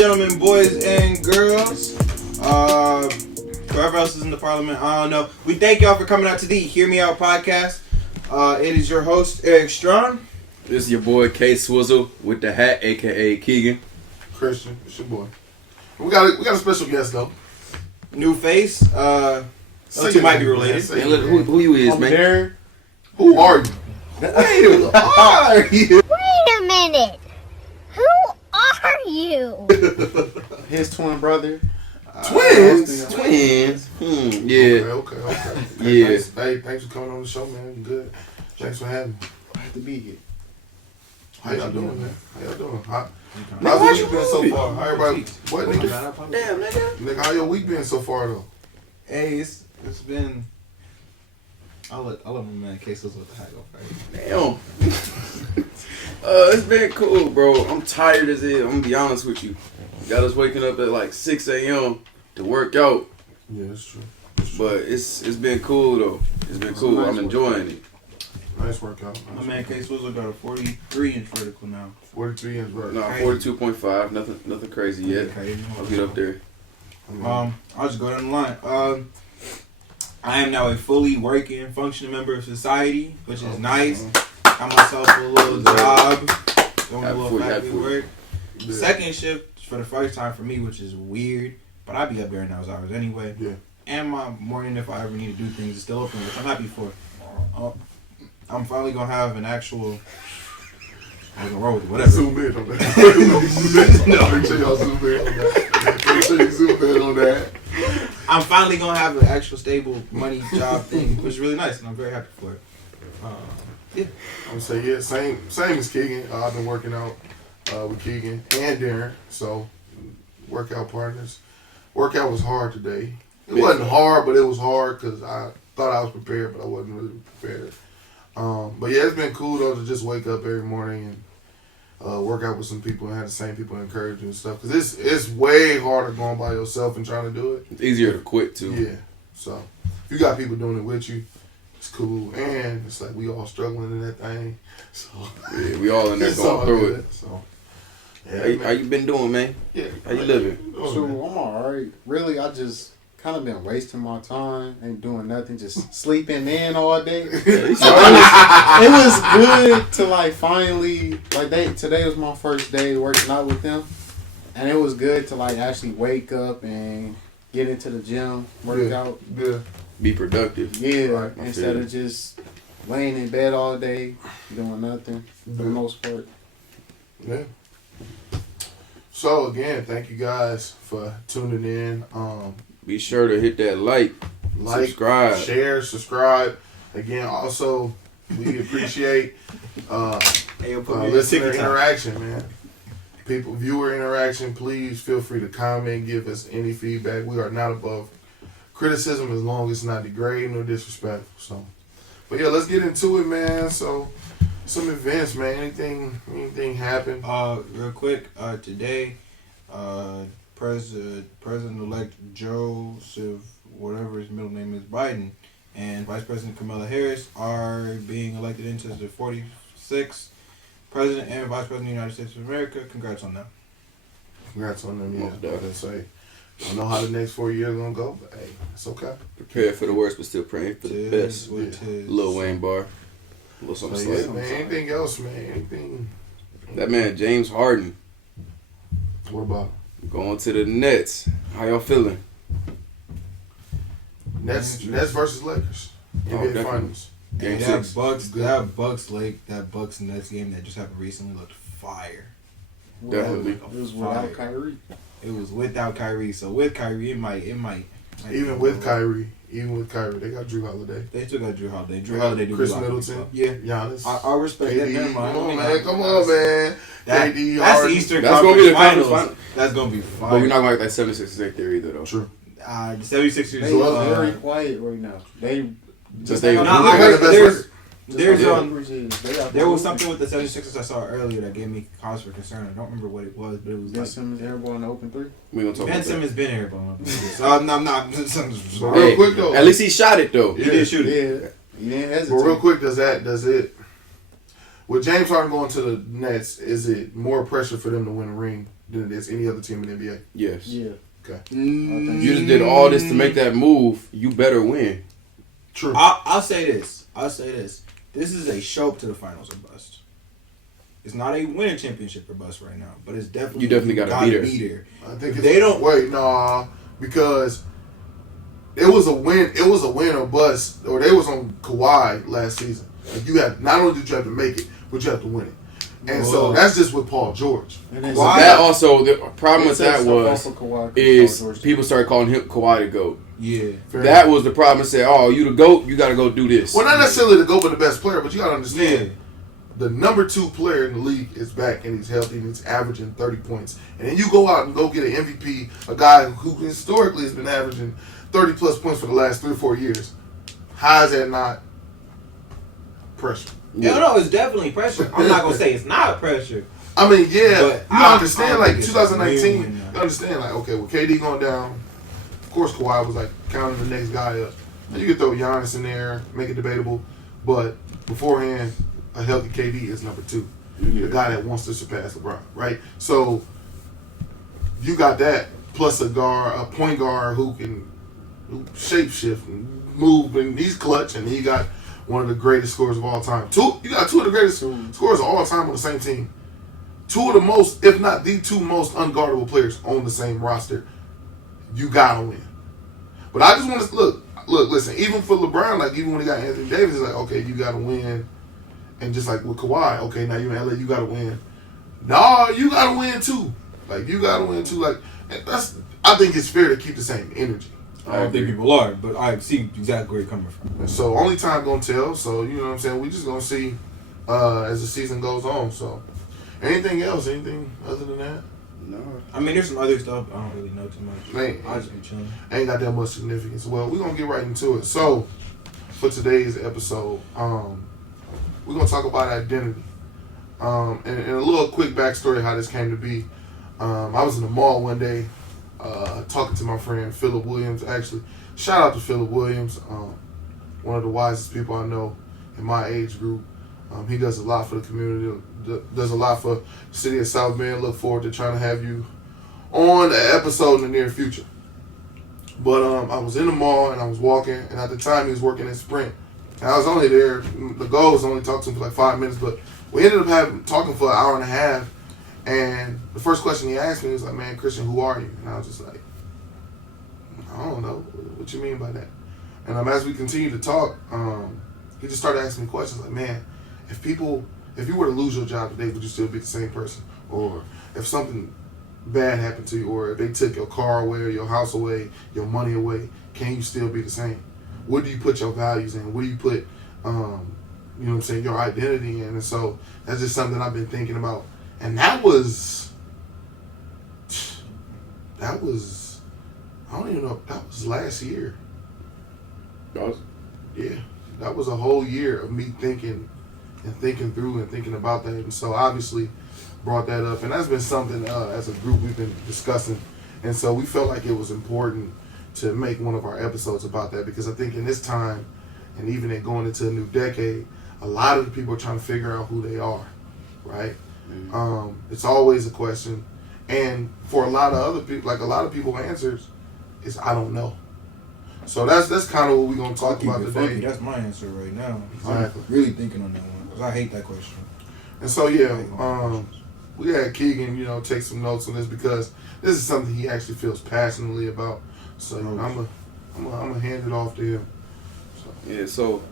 gentlemen, boys and girls, whoever else is in the parliament, I don't know. We thank y'all for coming out to the Hear Me Out podcast. It is your host, Eric Strong. This is your boy, K Swizzle, with the hat, a.k.a. Keegan. Christian, it's your boy. We got a special guest, though. New face. Those two might be related. Man, look, who you is, man? Darran. Who are you? Who are you? Wait a minute. Who are you? His twin brother. Twins? Yeah. Okay. Yeah. Thanks for coming on the show, man. Good. Thanks for having me. Glad to be here. How y'all doing, man? How y'all doing? How's Nigga, your week been so far? How everybody? What, nigga? Damn, nigga. Nigga, how your week been so far, though? Hey, it's been. I'll let my man Quesos with the hat go first. Damn. It's been cool, bro. I'm tired as hell. I'm gonna be honest with you. Got us waking up at like 6 a.m. to work out. Yeah, that's true. But it's been cool though. It's been cool. I'm enjoying it. Nice workout. My man Quesos got a 43-inch vertical now. 43 inch vert. No, 42.5. Nothing crazy yet. Okay, I'll get up there. I'll just go down the line. I am now a fully working, functioning member of society, which is nice. Got myself a little job, doing a little factory work. Yeah. Second shift for the first time for me, which is weird, but I be up during those hours anyway. Yeah. And my morning, if I ever need to do things, is still open, which I'm happy for. I'm finally gonna have an actual. I can roll with it, whatever. Zoom in on that. No, make sure y'all zoom in on that. Make sure you zoom in on that. I'm finally gonna have an actual stable money job thing, which is really nice, and I'm very happy for it. Yeah. I'm gonna say same as Keegan. I've been working out with Keegan and Darran, so workout partners. Workout was hard today. It wasn't hard, but it was hard because I thought I was prepared, but I wasn't really prepared. But yeah, it's been cool though to just wake up every morning and work out with some people and have the same people encourage you and stuff. Because it's way harder going by yourself and trying to do it. It's easier to quit too. Yeah. So if you got people doing it with you, it's cool. And it's like we all struggling in that thing. So Yeah, we all in there it's going all through good. it. So yeah, How you been doing, man? Yeah. How you living? So I'm alright. Really, I just kind of been wasting my time, ain't doing nothing, just sleeping in all day. It was good to like finally today was my first day working out with them, and it was good to like actually wake up and get into the gym, work out. Yeah. Be productive. Yeah, Right, instead of just laying in bed all day doing nothing for the most part. Yeah. So again, thank you guys for tuning in. Be sure to hit that like, subscribe, share, subscribe. Again, also we appreciate listener interaction, man. Viewer interaction. Please feel free to comment, give us any feedback. We are not above criticism as long as it's not degrading or disrespectful. So, but yeah, let's get into it, man. So, some events, man. Anything happened? Real quick, today, President-elect Joseph, whatever his middle name is, Biden, and Vice President Kamala Harris are being elected into the 46th President and Vice President of the United States of America. Congrats on that. Congrats on them, Most yeah. I can say, I don't know how the next 4 years gonna go, but hey, it's okay. prepare for the worst, but still praying for the best. Lil Wayne bar. A little something So, yeah, slight. man. Anything else, man? Anything? That man, James Harden, What about going to the Nets. How y'all feeling? Nets versus Lakers? Oh, NBA definitely. Finals. Game That 6. Bucks Nets game that just happened recently looked fire. Definitely. It was without Kyrie. It was without Kyrie, so with Kyrie, it might. Even with Kyrie, they got Drew Holiday. They still got Drew Holiday. Drew Holiday do Chris a lot of Middleton. stuff. Yeah, Giannis. I respect that. KD. Never mind. Come on, man. Come on, man. That's KD, the Harden. Eastern That's gonna Conference be the Finals. conference That's gonna be fire. But we're not going to like that 76ers ain't there either, though. True. The 76ers. They are very quiet right now. They Just they. No, They I got heard the best there's record. there was something with the 76ers I saw earlier that gave me cause for concern. I don't remember what it was, but it was Ben like Simmons airball in the open three. We gonna talk Ben about that. Simmons been airball. So I'm not. But Hey, real quick though, at least he shot it though. He did shoot it. Yeah, he didn't hesitate. But real quick, does it? With James Harden going to the Nets, is it more pressure for them to win a ring than it is any other team in the NBA. Yes. Yeah. Okay. You just did all this to make that move. You better win. True. I'll say this. This is a show up to the finals or bust. It's not a winning championship or bust right now, but it's definitely You definitely gotta be there. I think They don't wait, nah, because it was a win. It was a win or bust, or they was on Kawhi last season. Like you have not only did you have to make it, but you have to win it. And so Whoa. that's just with Paul George. And then Why? That also, the problem with that was is George. people started calling him Kawhi the GOAT. Yeah. Fair That enough. was the problem. Say, oh, you the GOAT, you got to go do this. Well, not necessarily the GOAT, but the best player. But you gotta understand, Yeah. the number 2 player in the league is back and he's healthy and he's averaging 30 points. And then you go out and go get an MVP, a guy who historically has been averaging 30 plus points for the last 3 or 4 years. How is that not pressure? Yeah, no, it's definitely pressure. I'm not gonna say it's not pressure. I mean, yeah, But you understand, I like, think it's 2019, win-win now. you understand, like, okay, with KD going down, of course Kawhi was, like, counting the next guy up. Now, you could throw Giannis in there, make it debatable, but beforehand, a healthy KD is number 2. The guy that wants to surpass LeBron, right? So, you got that, plus a point guard who can shapeshift and move, and he's clutch, and he got one of the greatest scorers of all time. You got 2 of the greatest scorers of all time on the same team. 2 of the most, if not the 2 most unguardable players on the same roster. You gotta win. But I just want to look. Listen. Even for LeBron, like even when he got Anthony Davis, it's like okay, you gotta win. And just like with Kawhi, okay, now you're in LA, you gotta win. No, you gotta win too. Like you gotta win too. Like that's. I think it's fair to keep the same energy. I don't think people are, but I see exactly where you're coming from. And so only time gonna tell. So you know what I'm saying. We just gonna see as the season goes on. So anything else? Anything other than that? No. I mean, there's some other stuff I don't really know too much. Man, I just be chilling. ain't got that much significance. Well, we're gonna get right into it. So for today's episode, we're gonna talk about identity. And a little quick backstory of how this came to be. I was in the mall one day talking to my friend Philip Williams. Actually, shout out to Philip Williams, one of the wisest people I know in my age group. He does a lot for the community, does a lot for the city of South Bend. Look forward to trying to have you on an episode in the near future. But I was in the mall and I was walking, and at the time he was working at Sprint. And I was only there. The goal was only talk to him for like 5 minutes, but we ended up talking for an hour and a half. And the first question he asked me was like, "Man, Christian, who are you?" And I was just like, "I don't know. What you mean by that?" And as we continued to talk, he just started asking me questions like, "Man, if you were to lose your job today, would you still be the same person? Or if something bad happened to you, or if they took your car away or your house away, your money away, can you still be the same? What do you put your values in? What do you put, you know what I'm saying, your identity in?" And so that's just something I've been thinking about. And that was, I don't even know, that was last year. Yeah, that was a whole year of me thinking through and thinking about that. And so obviously brought that up. And that's been something as a group we've been discussing. And so we felt like it was important to make one of our episodes about that, because I think in this time, and even in going into a new decade, a lot of the people are trying to figure out who they are, right? Mm-hmm. It's always a question. And for a lot of other people, like a lot of people answers is, I don't know. So that's kind of what we're going to talk about today. Funky. That's my answer right now. Exactly. I'm really thinking on that one, because I hate that question. And so, yeah, we had Keegan, take some notes on this, because this is something he actually feels passionately about. So I'm gonna hand it off to him. Yeah, so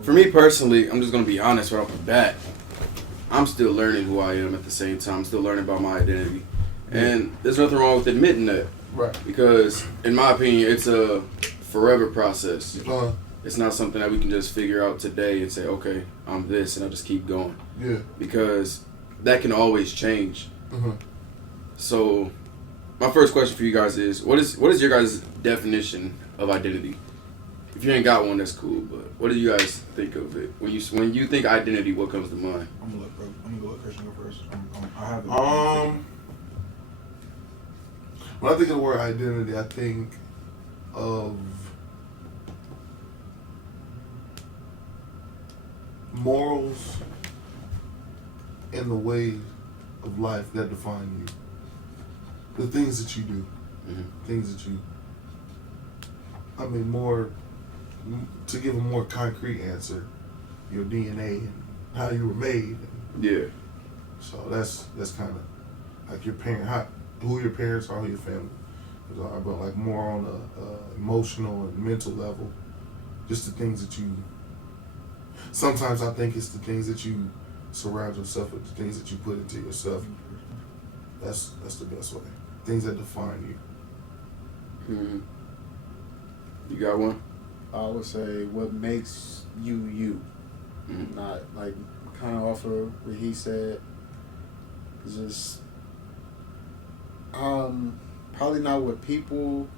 for me personally, I'm just going to be honest right off the bat. I'm still learning who I am at the same time. I'm still learning about my identity. And there's nothing wrong with admitting that. Right. Because, in my opinion, it's a forever process. It's not something that we can just figure out today and say, okay, I'm this, and I'll just keep going. Yeah. Because that can always change. Mm-hmm. So, my first question for you guys is, what is your guys' definition of identity? If you ain't got one, that's cool. But what do you guys think of it when you think identity? What comes to mind? I'm gonna let Christian go first. I have it. When I think of the word identity, I think of morals and the ways of life that define you. the things that you do, things that you. I mean, more to give a more concrete answer, your DNA and how you were made. Yeah. So that's kind of like your who your parents are, who your family are, but like more on a emotional and mental level, just the things that you. Sometimes I think it's the things that you surround yourself with, the things that you put into yourself. That's the best way. Things that define you. Mm-hmm. You got one? I would say what makes you you. Not like kind of off of what he said. Just probably not what people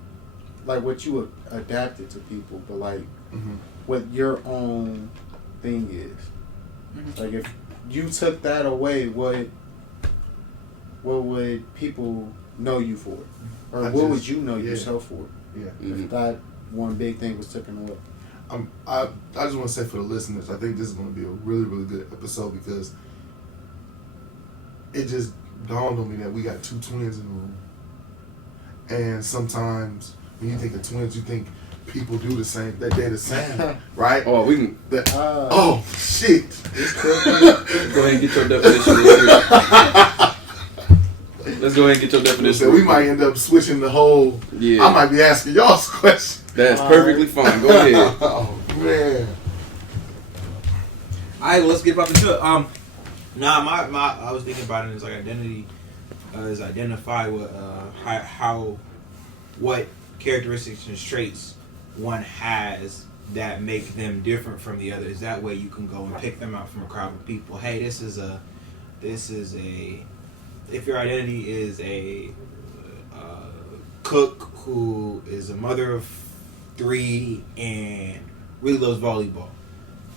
like what you adapted to people, but like what your own thing is. Like if you took that away, what would people know you for, or what would you know yourself for? Yeah. If that one big thing was taken away. I just want to say for the listeners, I think this is going to be a really, really good episode because it just dawned on me that we got two twins in the room. And sometimes when you think of twins, you think people do the same, that they're the same, right? Oh, we can. Oh, shit. Go ahead and get your definition real quick. Let's go ahead and get your definition. So we might end up switching the whole. Yeah. I might be asking y'all questions. That's perfectly fine. Go ahead. Oh, man. Alright, well, let's get back into it. I was thinking about it as like identity is identify what characteristics and traits one has that make them different from the others. That way you can go and pick them out from a crowd of people. Hey, this is a if your identity is a cook who is a mother of 3 and really loves volleyball.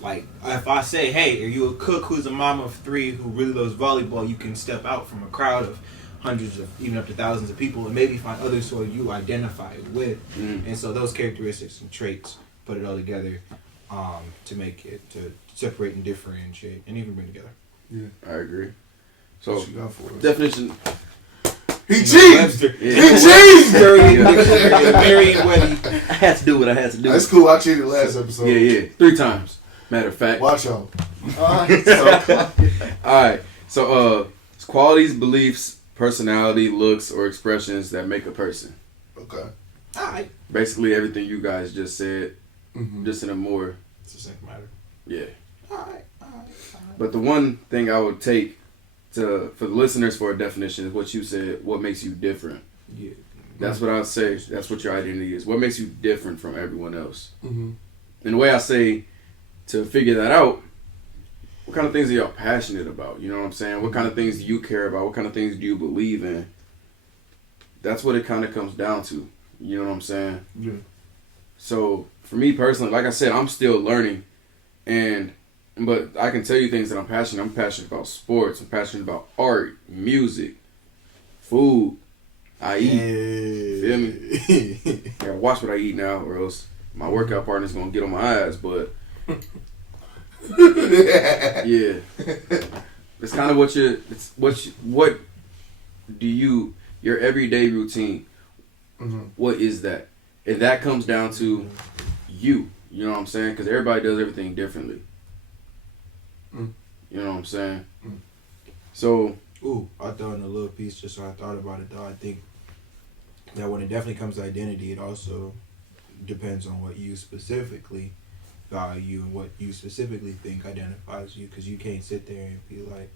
Like, if I say, hey, are you a cook who's a mom of 3 who really loves volleyball, you can step out from a crowd of hundreds of, even up to thousands of people and maybe find others who you identify with. And so those characteristics and traits, put it all together to make it, to separate and differentiate and even bring together. Yeah. I agree. So, What you got for us? definition. He cheated! He cheated! I had to do what I had to do. That's cool. I cheated last episode. Yeah. 3 times. Matter of fact. Watch out. Alright. So, it's qualities, beliefs, personality, looks, or expressions that make a person. Okay. Alright. Basically everything you guys just said, just in a more... It's the same matter. Yeah. Alright. But the one thing I would take for the listeners for a definition is what you said, what makes you different. Yeah. That's what I would say. That's what your identity is. What makes you different from everyone else? Mm-hmm. And the way I say to figure that out, what kind of things are y'all passionate about? You know what I'm saying? What kind of things do you care about? What kind of things do you believe in? That's what it kind of comes down to. You know what I'm saying? Yeah. So for me personally, like I said, I'm still learning, but I can tell you things that I'm passionate. I'm passionate about sports. I'm passionate about art, music, food. I eat. Feel me? I gotta watch what I eat now, or else my workout partner's gonna get on my ass. But yeah, it's kind of what do your everyday routine? What is that? And that comes down to you. You know what I'm saying? Because everybody does everything differently. You know what I'm saying? So, I throw in a little piece just so I thought about it though. I think that when it definitely comes to identity, it also depends on what you specifically value and what you specifically think identifies you. Because you can't sit there and be like,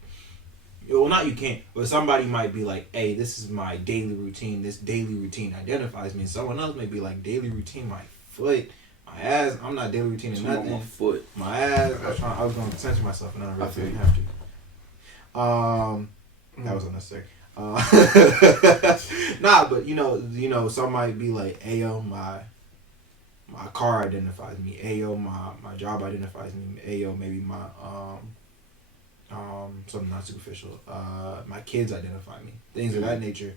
well, not you can't, but somebody might be like, hey, this is my daily routine. This daily routine identifies me. And someone else may be like, daily routine, my foot, my ass. I'm not daily routine and nothing. my foot. My ass. I was going to censor myself, and I really didn't have to. That was unnecessary. Nah, but you know, some might be like, ayo, my car identifies me. Ayo, my job identifies me. Ayo, maybe my something not superficial. My kids identify me. Things of that nature.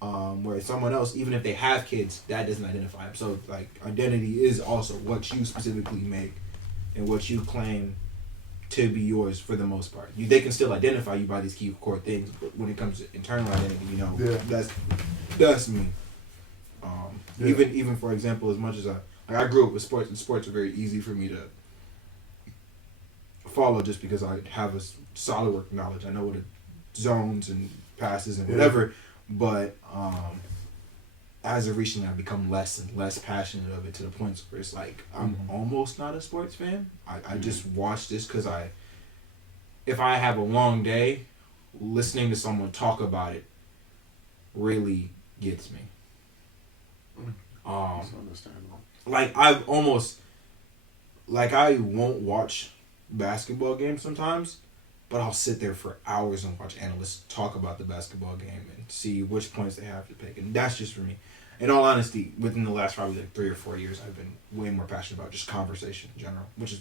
Where someone else, even if they have kids, that doesn't identify them. So like identity is also what you specifically make and what you claim to be yours for the most part. They can still identify you by these key core things, but when it comes to internal identity, that's me. Even for example, as much as I grew up with sports, and sports are very easy for me to follow just because I have a solid work knowledge. I know what zones and passes and whatever, but as of recently, I've become less and less passionate of it to the point where it's like I'm almost not a sports fan. I just watch this because if I have a long day, listening to someone talk about it really gets me. That's understandable. Like I won't watch basketball games sometimes, but I'll sit there for hours and watch analysts talk about the basketball game and see which points they have to pick, and that's just for me. In all honesty, within the last probably 3 or 4 years, I've been way more passionate about just conversation in general, which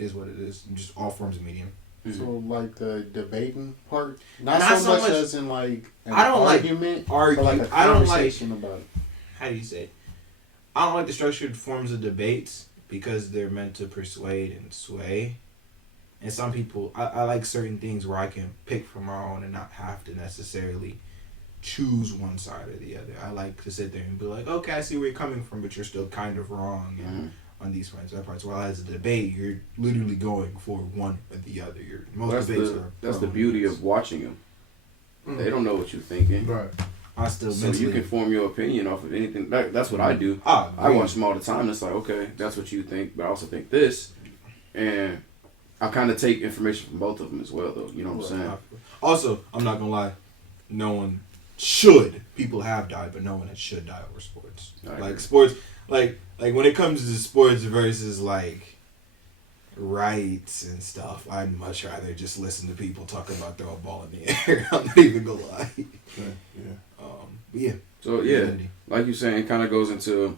is what it is, just all forms of medium. So like the debating part, not so much as in like an I don't argument, like argue. but like a I don't like conversation about it. how do you say it? I don't like the structured forms of debates because they're meant to persuade and sway. And some people, I like certain things where I can pick from my own and not have to necessarily choose one side or the other. I like to sit there and be like, okay, I see where you're coming from, but you're still kind of wrong on these points. That parts. While as a debate, you're literally going for one or the other. That's the beauty of watching them. They don't know what you're thinking. Right. So you can form your opinion off of anything. That's what I do. I watch them all the time. It's like, okay, that's what you think, but I also think this. And I kind of take information from both of them as well, though. You know what I'm saying? Also, I'm not going to lie. No one should. People have died, but no one should die over sports. Like sports, like when it comes to sports versus like rights and stuff, I'd much rather just listen to people talk about throw a ball in the air. I'm not even gonna lie. But yeah. So yeah, identity. Like you're saying, it kind of goes into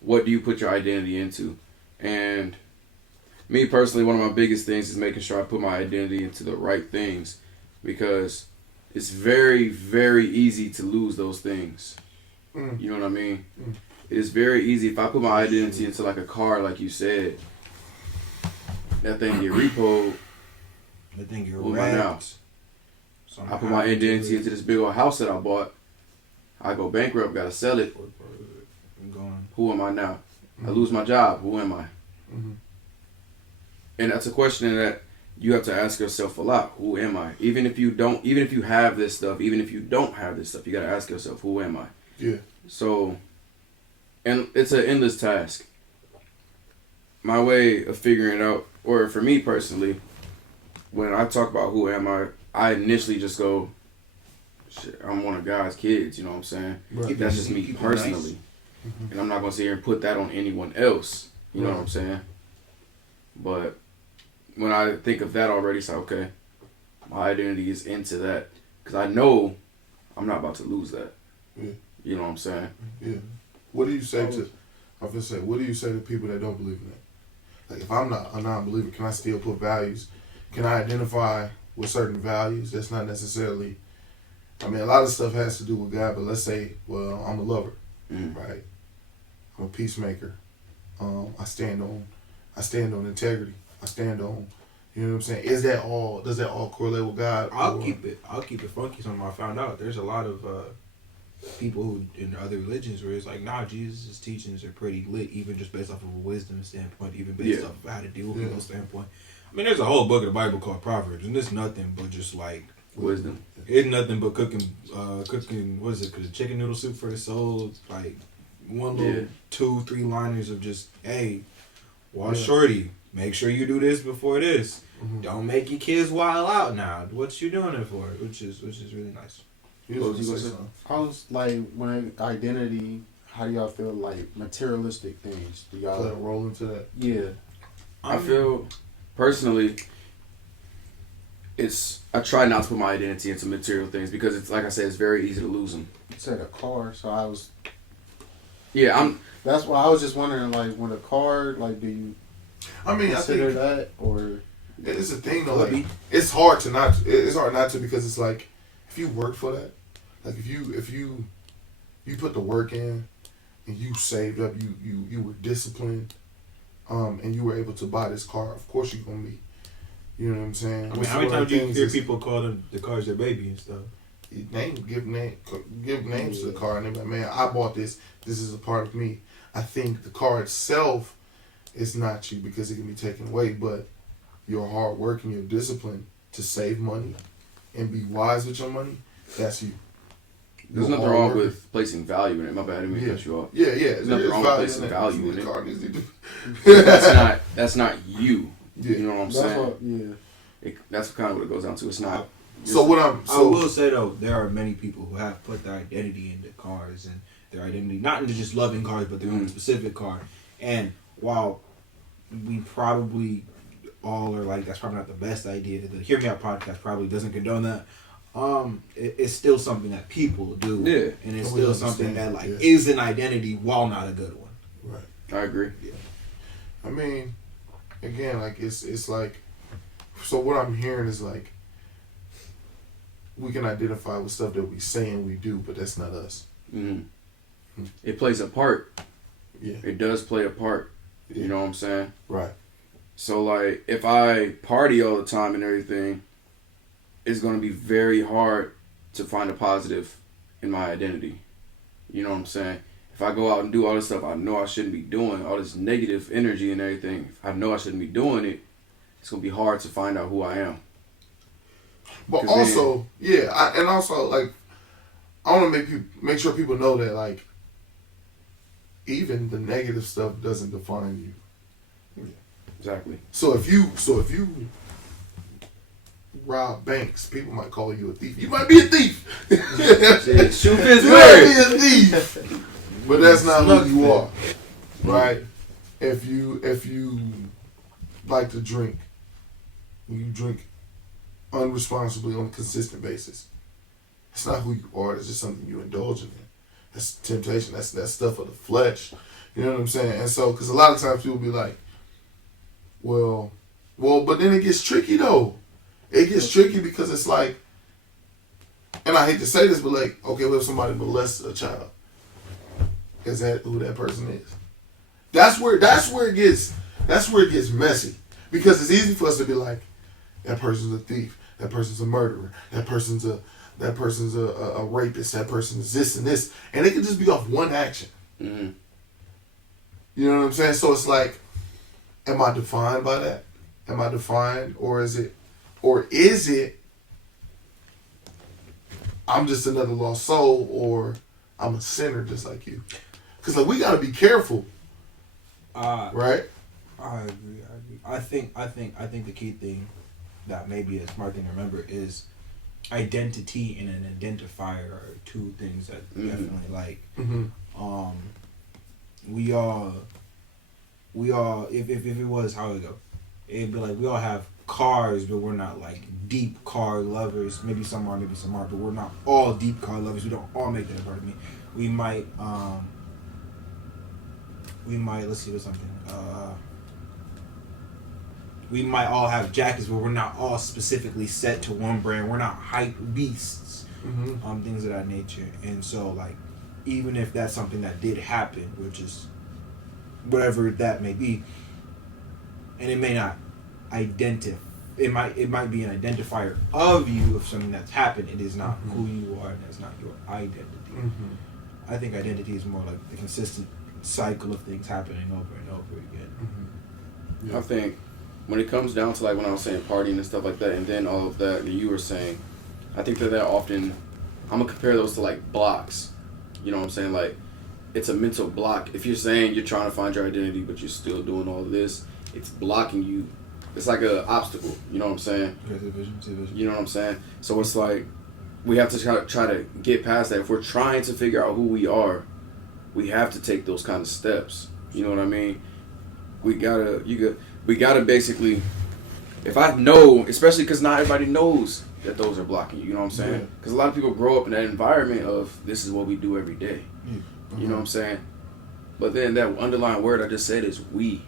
what do you put your identity into, and me personally, one of my biggest things is making sure I put my identity into the right things, because it's very, very easy to lose those things. You know what I mean? It is very easy. If I put my identity into like a car, like you said, that thing get repoed. That thing get who am I now? I put my identity into this big old house that I bought. I go bankrupt, gotta sell it. Who am I now? I lose my job. Who am I? And that's a question that you have to ask yourself a lot. Who am I? Even if you have this stuff, even if you don't have this stuff, you gotta ask yourself, who am I? Yeah. So, and it's an endless task. My way of figuring it out, or for me personally, when I talk about who am I initially just go, shit, I'm one of God's kids, you know what I'm saying? Right. That's just me personally. Nice. And I'm not going to sit here and put that on anyone else, you know what I'm saying? But when I think of that already, it's like, okay, my identity is into that. Because I know I'm not about to lose that. Yeah. You know what I'm saying? Yeah. What do you say what do you say to people that don't believe in that? Like, if I'm not a non-believer, can I still put values? Can I identify with certain values? That's not necessarily, I mean, a lot of stuff has to do with God, but let's say, well, I'm a lover, right? I'm a peacemaker. I stand on integrity. I stand on, you know what I'm saying? Does that all correlate with God? I'll keep it funky. Something I found out. There's a lot of people who in other religions where it's like, nah, Jesus' teachings are pretty lit, even just based off of a wisdom standpoint, even based off of how to deal with people standpoint. I mean, there's a whole book of the Bible called Proverbs, and it's nothing but just like wisdom. It's nothing but cooking. What is it? Cause chicken noodle soup for the soul. Like one little 2-3 liners of just, hey, watch shorty. Make sure you do this before this. Don't make your kids wild out now. What you doing it for? Which is really nice. I was like, when identity, how do y'all feel like materialistic things? Do y'all roll into that? Yeah. I feel personally, I try not to put my identity into material things because it's like I said, it's very easy to lose them. You said a car, so I was. Yeah, That's why I was just wondering, like, when a car, like, do you? I think that, or it's a thing though. Like, it's hard not to, because it's like, if you work for that, like if you put the work in and you saved up, you were disciplined, and you were able to buy this car, of course you're gonna be You know what I'm saying? I mean, how many times do you hear people call them the cars their baby and stuff? Give names to the car, and they're like, man, I bought this. This is a part of me. I think the car itself is not you because it can be taken away, but your hard work and your discipline to save money and be wise with your money, that's you. There's nothing wrong with placing value in it. My bad, I didn't mean to cut you off. Yeah. There's nothing wrong with placing value in it. That's not you. Yeah. You know what I'm saying? That's kind of what it goes down to. It's not. I will say though, there are many people who have put their identity into cars and their identity not into just loving cars, but their own specific car. And while we probably all are like, that's probably not the best idea. The Hear Me Out podcast probably doesn't condone that. It's still something that people do, and it's still something that is an identity while not a good one. Right, I agree. Yeah, I mean, again, like it's like, so what I'm hearing is like, we can identify with stuff that we saying we do, but that's not us. Mm-hmm. It plays a part. Yeah, it does play a part. Yeah. You know what I'm saying? Right. So like, if I party all the time and everything, it's going to be very hard to find a positive in my identity. You know what I'm saying? If I go out and do all this stuff I know I shouldn't be doing, all this negative energy and everything, if I know I shouldn't be doing it, it's going to be hard to find out who I am. But also, like, I want to make sure people know that, like, even the negative stuff doesn't define you. Exactly. So if you rob banks, people might call you a thief. You might be a thief. Shoot his you might be a thief. But that's not who you are. Right? If you like to drink, you drink unresponsibly on a consistent basis, it's not who you are. It's just something you indulge in. That's temptation. That's stuff of the flesh. You know what I'm saying? And so, because a lot of times people be like, well, but then it gets tricky though. It gets tricky because it's like, and I hate to say this, but like, okay, what if somebody molests a child? Is that who that person is? That's where it gets messy. Because it's easy for us to be like, that person's a thief, that person's a murderer, that person's a rapist, that person's this and this, and it can just be off one action. Mm-hmm. You know what I'm saying? So it's like, am I defined by that? Am I defined, or is it I'm just another lost soul, or I'm a sinner just like you? Because like, we gotta be careful, right? I agree. I think the key thing that may be a smart thing to remember is identity and an identifier are two things that definitely like. Mm-hmm. We all if it was how it go, it'd be like we all have cars, but we're not like deep car lovers. Maybe some are, but we're not all deep car lovers. We don't all make that a part of me. We might let's see what's something. We might all have jackets, but we're not all specifically set to one brand. We're not hype beasts, things of that nature. And so, like, even if that's something that did happen, which is whatever that may be, and it may not it might be an identifier of you of something that's happened. It is not who you are, and that's not your identity. I think identity is more like the consistent cycle of things happening over and over again. Yeah. I think when it comes down to like when I was saying partying and stuff like that, and then all of that you were saying, I think that often, I'm gonna compare those to like blocks. You know what I'm saying? Like, it's a mental block. If you're saying you're trying to find your identity, but you're still doing all of this, it's blocking you. It's like an obstacle. You know what I'm saying? You know what I'm saying? So it's like, we have to try to get past that. If we're trying to figure out who we are, we have to take those kind of steps. You know what I mean? We gotta basically, if I know, especially because not everybody knows that those are blocking you. You know what I'm saying? Because a lot of people grow up in that environment of this is what we do every day. You know what I'm saying? But then that underlying word I just said is we.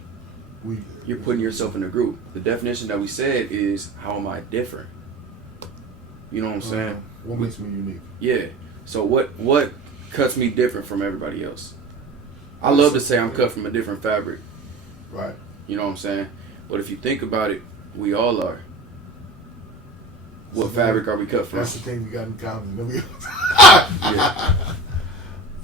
You're putting yourself in a group. The definition that we said is, how am I different? You know what I'm saying? What makes me unique? Yeah. So what cuts me different from everybody else? I love to say I'm cut from a different fabric. Right. You know what I'm saying? But if you think about it, we all are. What fabric are we cut from? That's the thing we got in common. Yeah.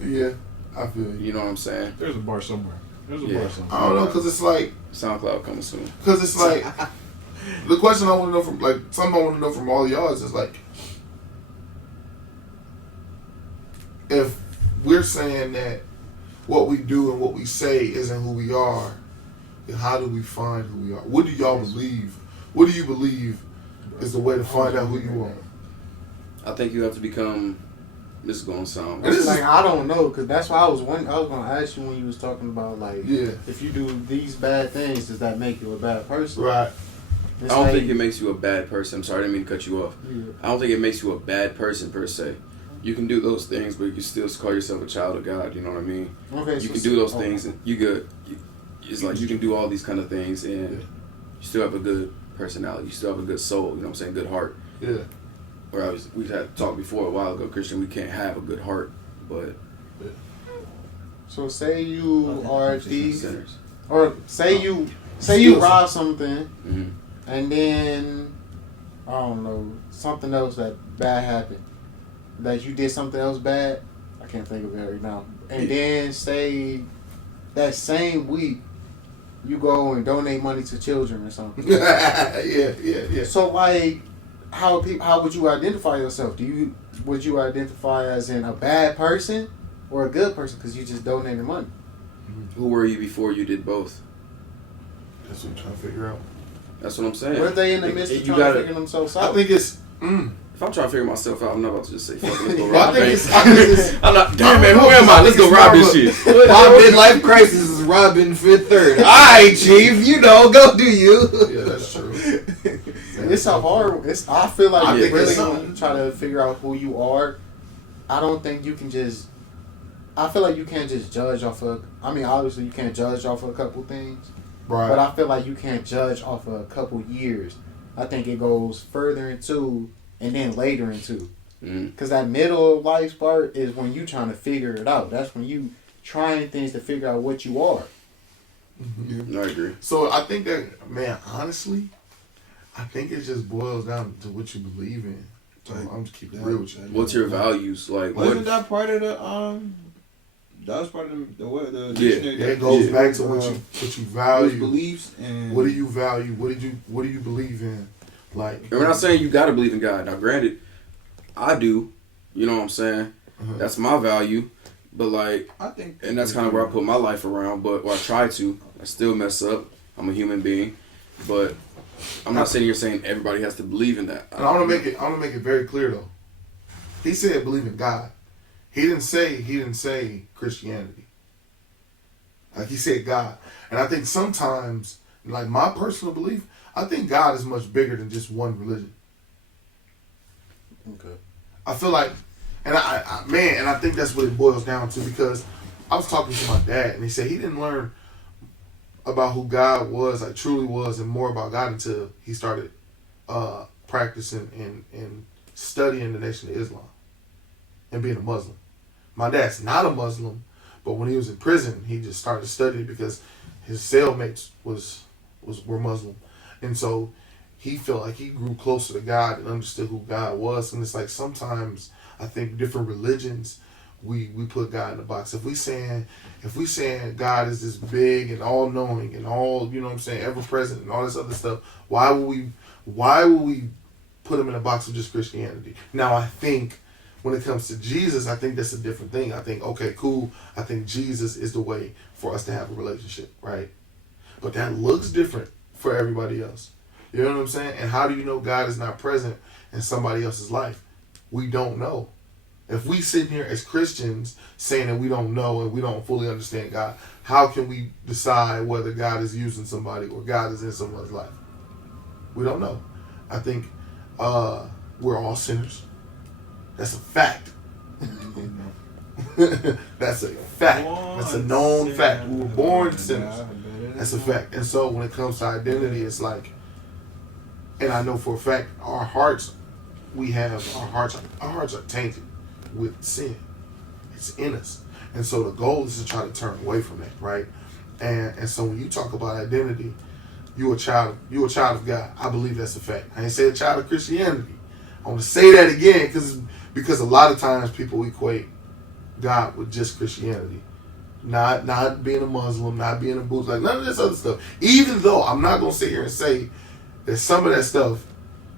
Yeah, I feel you. You know what I'm saying? There's a bar somewhere. There's a Yeah. bar somewhere. I don't know, because it's like, SoundCloud coming soon. the question I want to know from, like, something I want to know from all y'all is like, if we're saying that what we do and what we say isn't who we are, then how do we find who we are? What do y'all believe? What do you believe is the way to find out who you are? I think you have to become. This is gonna sound. It's like, I don't know, because that's why I was gonna ask you when you was talking about, like, Yeah. if you do these bad things, does that make you a bad person? Right. I It's don't like- think it makes you a bad person. I'm sorry, I didn't mean to cut you off. Yeah. I don't think it makes you a bad person per se. You can do those things, but you can still call yourself a child of God. You know what I mean? Okay, You so can do those things, and you good. It's like you can do all these kind of things, and you still have a good personality. You still have a good soul. You know what I'm saying? Good heart. Yeah. Whereas we've had talked before a while ago, Christian. We can't have a good heart, but So say you are a just thief, sinners. or say you Steal rob something, Mm-hmm. and then I don't know, something else that bad happened. That you did something else bad. I can't think of it right now. And then say that same week you go and donate money to children or something. yeah. So like, how would you identify yourself? Would you identify as in a bad person or a good person because you just donated money? Who were you before you did both? That's what I'm trying to figure out. That's what I'm saying. What if they in the midst of You trying gotta- to figure themselves I out? think it's. If I'm trying to figure myself out, I'm not about to just say, fuck it, let's go Well, I rob think bank. it's. I'm not, damn man, who am I? Let's go It's rob more this of shit. My midlife crisis is robbing Fifth Third. Alright, Chief, go do you. Yeah, that's true. It's a hard. I feel like I you think really it's want to try to figure out who you are. I don't think you can just. I feel like you can't just judge off of. I mean, obviously you can't judge off of a couple things, Right. but I feel like you can't judge off of a couple years. I think it goes further into and then later into. Because that middle of life part is when you trying to figure it out. That's when you trying things to figure out what you are. No, I agree. So I think that, man, honestly, I think it just boils down to what you believe in. So I'm just keeping it real with you. What's your values? Like, Wasn't what? that part of the that was part of the Yeah. dictionary? It goes Yeah. back to what you His value. beliefs and What do you value? What do you believe in? Like, And we're not saying you gotta believe in God. Now, granted, I do. You know what I'm saying? That's my value. But like, I think, and that's kind of where I put my life around. But I try to. I still mess up. I'm a human being. But I'm not sitting here saying everybody has to believe in that. and I want to make it very clear though. He said believe in God. He didn't say Christianity. Like he said God. And I think sometimes, like my personal belief, I think God is much bigger than just one religion. Okay. I feel like, and I think that's what it boils down to, because I was talking to my dad and he said he didn't learn about who God was, like truly was, and more about God until he started practicing and studying the Nation of Islam and being a Muslim. My dad's not a Muslim, but when he was in prison, he just started studying because his cellmates were Muslim, and so he felt like he grew closer to God and understood who God was. And it's like sometimes I think different religions we put God in a box. If we saying God is this big and all knowing and all, you know what I'm saying, ever present and all this other stuff, why would we put him in a box of just Christianity? Now I think when it comes to Jesus, I think that's a different thing. I think, okay, cool, I think Jesus is the way for us to have a relationship, right? But that looks different for everybody else. You know what I'm saying? And how do you know God is not present in somebody else's life? We don't know. If we sit here as Christians saying that we don't know and we don't fully understand God, how can we decide whether God is using somebody or God is in someone's life? We don't know. I think we're all sinners. That's a fact. That's a fact. That's a known fact. We were born sinners. That's a fact. And so when it comes to identity, it's like, and I know for a fact, our hearts are tainted with sin. It's in us. And so the goal is to try to turn away from that, right? And so when you talk about identity, you a child of God. I believe that's a fact. I ain't say a child of Christianity. I want to say that again because a lot of times people equate God with just Christianity. Not being a Muslim, not being a Buddhist, like none of this other stuff. Even though I'm not going to sit here and say that some of that stuff,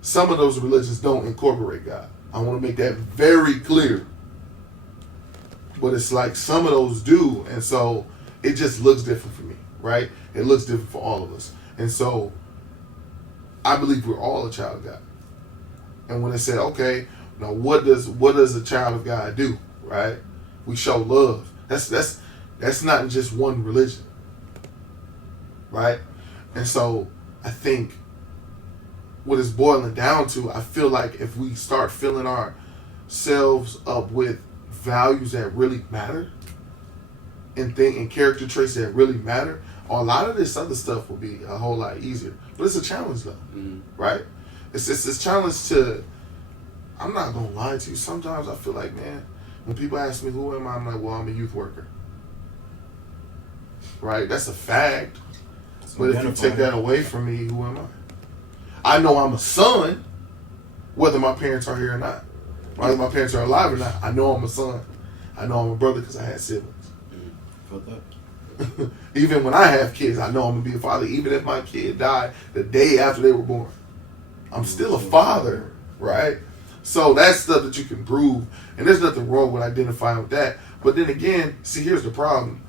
some of those religions don't incorporate God. I want to make that very clear. But it's like some of those do, and so it just looks different for me, right? It looks different for all of us. And so I believe we're all a child of God. And when it said, okay, now what does a child of God do, right? We show love. That's not just one religion, right? And so I think what it's boiling down to, I feel like if we start filling ourselves up with values that really matter and character traits that really matter, a lot of this other stuff will be a whole lot easier. But it's a challenge though, right? It's this challenge to, I'm not going to lie to you, sometimes I feel like, man, when people ask me who am I, I'm like, well, I'm a youth worker. Right? That's a fact. But if you take that away from me, who am I? I know I'm a son, whether my parents are here or not. Whether my parents are alive or not, I know I'm a son. I know I'm a brother because I had siblings. Felt that. Even when I have kids, I know I'm going to be a father. Even if my kid died the day after they were born, I'm still a father, right? So that's stuff that you can prove. And there's nothing wrong with identifying with that. But then again, see, here's the problem.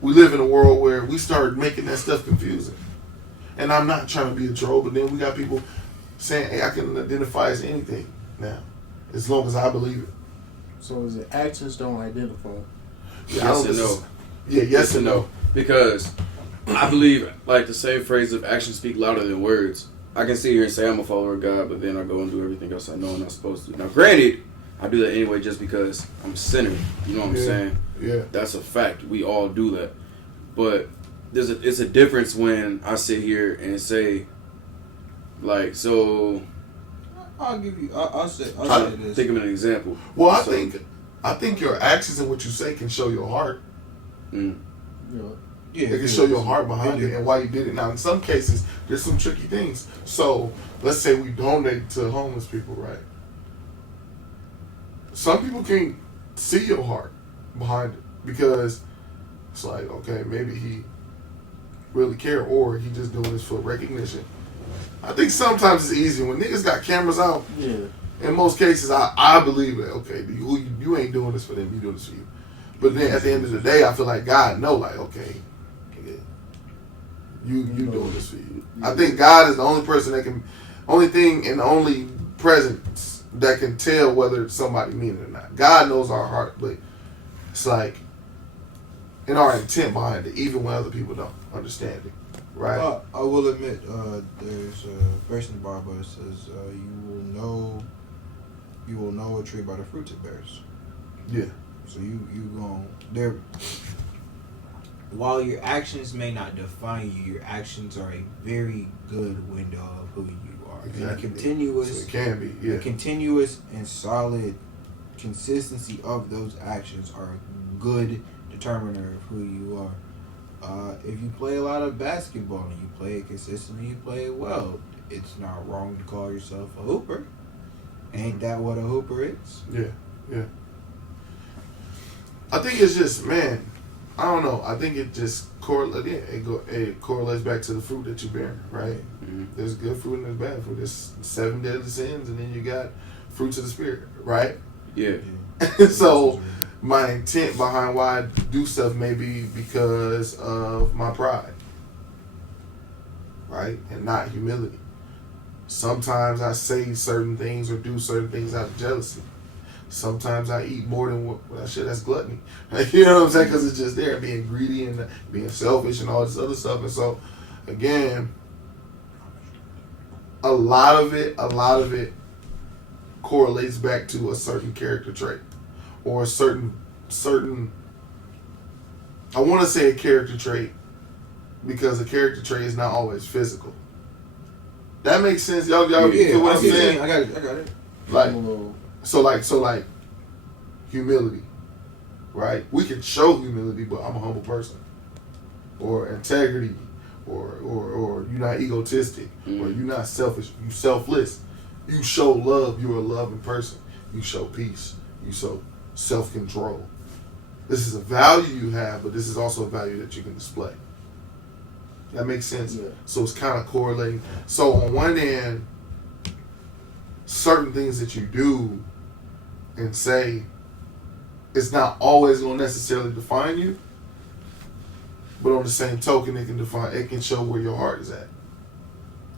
We live in a world where we start making that stuff confusing. And I'm not trying to be a troll, but then we got people saying, hey, I can identify as anything now, as long as I believe it. So is it actions don't identify? Yeah, Yes and no. Yeah, yes and no. Because I believe, like the same phrase of actions speak louder than words. I can sit here and say I'm a follower of God, but then I go and do everything else I know I'm not supposed to. Now, granted, I do that anyway just because I'm a sinner. You know what I'm saying? Yeah. That's a fact. We all do that. But it's a difference when I sit here and say, like, so. I'll give you. I'll say this. Think of an example. Well, I think your actions and what you say can show your heart. Mm. Yeah, It can show your heart behind it and why you did it. Now, in some cases, there's some tricky things. So, let's say we donate to homeless people, right? Some people can't see your heart behind it because it's like, okay, maybe he really care or he just doing this for recognition. I think sometimes it's easier when niggas got cameras out. Yeah. In most cases, I believe that, okay, you ain't doing this for them, you doing this for you. But then at the end of the day, I feel like God know, like, okay, you doing this for you. I think God is the only person that can, only thing and the only presence that can tell whether somebody mean it or not. God knows our heart, but it's like, in our intent behind it, even when other people don't understand it, right? I will admit, there's a verse in the Bible that says, you will know a tree by the fruits it bears. Yeah. So you gon' there. While your actions may not define you, your actions are a very good window of who you are. Exactly. And the continuous, So it can be, yeah. the continuous and solid consistency of those actions are a good determiner of who you are. If you play a lot of basketball and you play it consistently, you play it well, it's not wrong to call yourself a hooper. Ain't that what a hooper is? Yeah. I think it's just, man, I don't know. I think it just correlates. Yeah, it correlates back to the fruit that you bear, right? Mm-hmm. There's good fruit and there's bad fruit. There's 7 deadly sins, and then you got fruits of the spirit, right? Yeah. So my intent behind why I do stuff may be because of my pride, right, and not humility. Sometimes I say certain things or do certain things out of jealousy. Sometimes I eat more than what I should. That's gluttony. Like, you know what I'm saying? Because it's just there, being greedy and being selfish and all this other stuff. And so, again, a lot of it correlates back to a certain character trait or a certain. I want to say a character trait because a character trait is not always physical. That makes sense, y'all. Get what I'm saying? I got it. Like. So like humility, right? We can show humility, but I'm a humble person. Or integrity, or you're not egotistic, or you're not selfish, you selfless. You show love. You're a loving person. You show peace. You show self-control. This is a value you have, but this is also a value that you can display. That makes sense? Yeah. So it's kind of correlating. So on one end, certain things that you do and say, it's not always going to necessarily define you, but on the same token, it can show where your heart is at,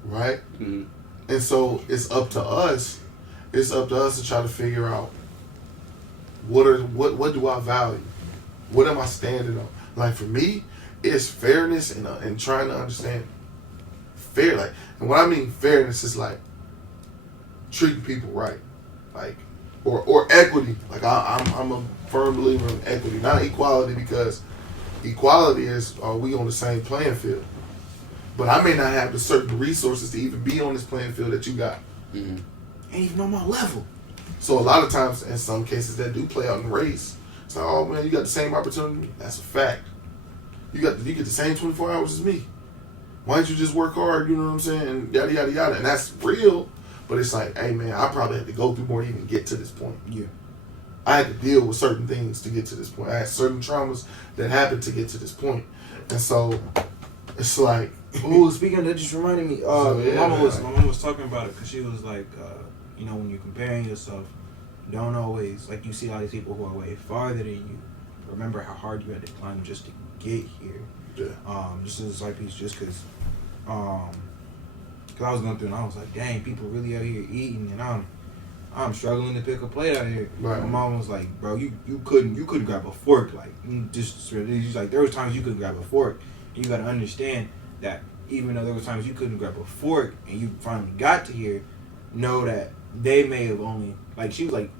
right? Mm-hmm. And so it's up to us. It's up to us to try to figure out what do I value, what am I standing on. Like for me, it's fairness and trying to understand fair. Like, and what I mean fairness is like treating people right, like or equity. Like I'm a firm believer in equity, not equality, because equality is are we on the same playing field. But I may not have the certain resources to even be on this playing field that you got. Mm-hmm. Ain't even on my level. So a lot of times, in some cases, that do play out in race. It's like, oh man, you got the same opportunity. That's a fact. You get the same 24 hours as me. Why don't you just work hard? You know what I'm saying? And yada yada yada. And that's real. But it's like, hey man, I probably had to go through more to even get to this point. Yeah. I had to deal with certain things to get to this point. I had certain traumas that happened to get to this point. And so it's like, Ooh, speaking of that, just reminded me. yeah, my mama was talking about it because she was like, when you're comparing yourself, don't always like you see all these people who are way farther than you. Remember how hard you had to climb just to get here. yeah. Just as a side piece, just because I was going through and I was like, dang, people really out here eating and I'm struggling to pick a plate out here. Right. My mom was like, bro, you couldn't grab a fork. Like, just like there was times you couldn't grab a fork. You got to understand that even though there was times you couldn't grab a fork and you finally got to here, know that they may have only, like she was like,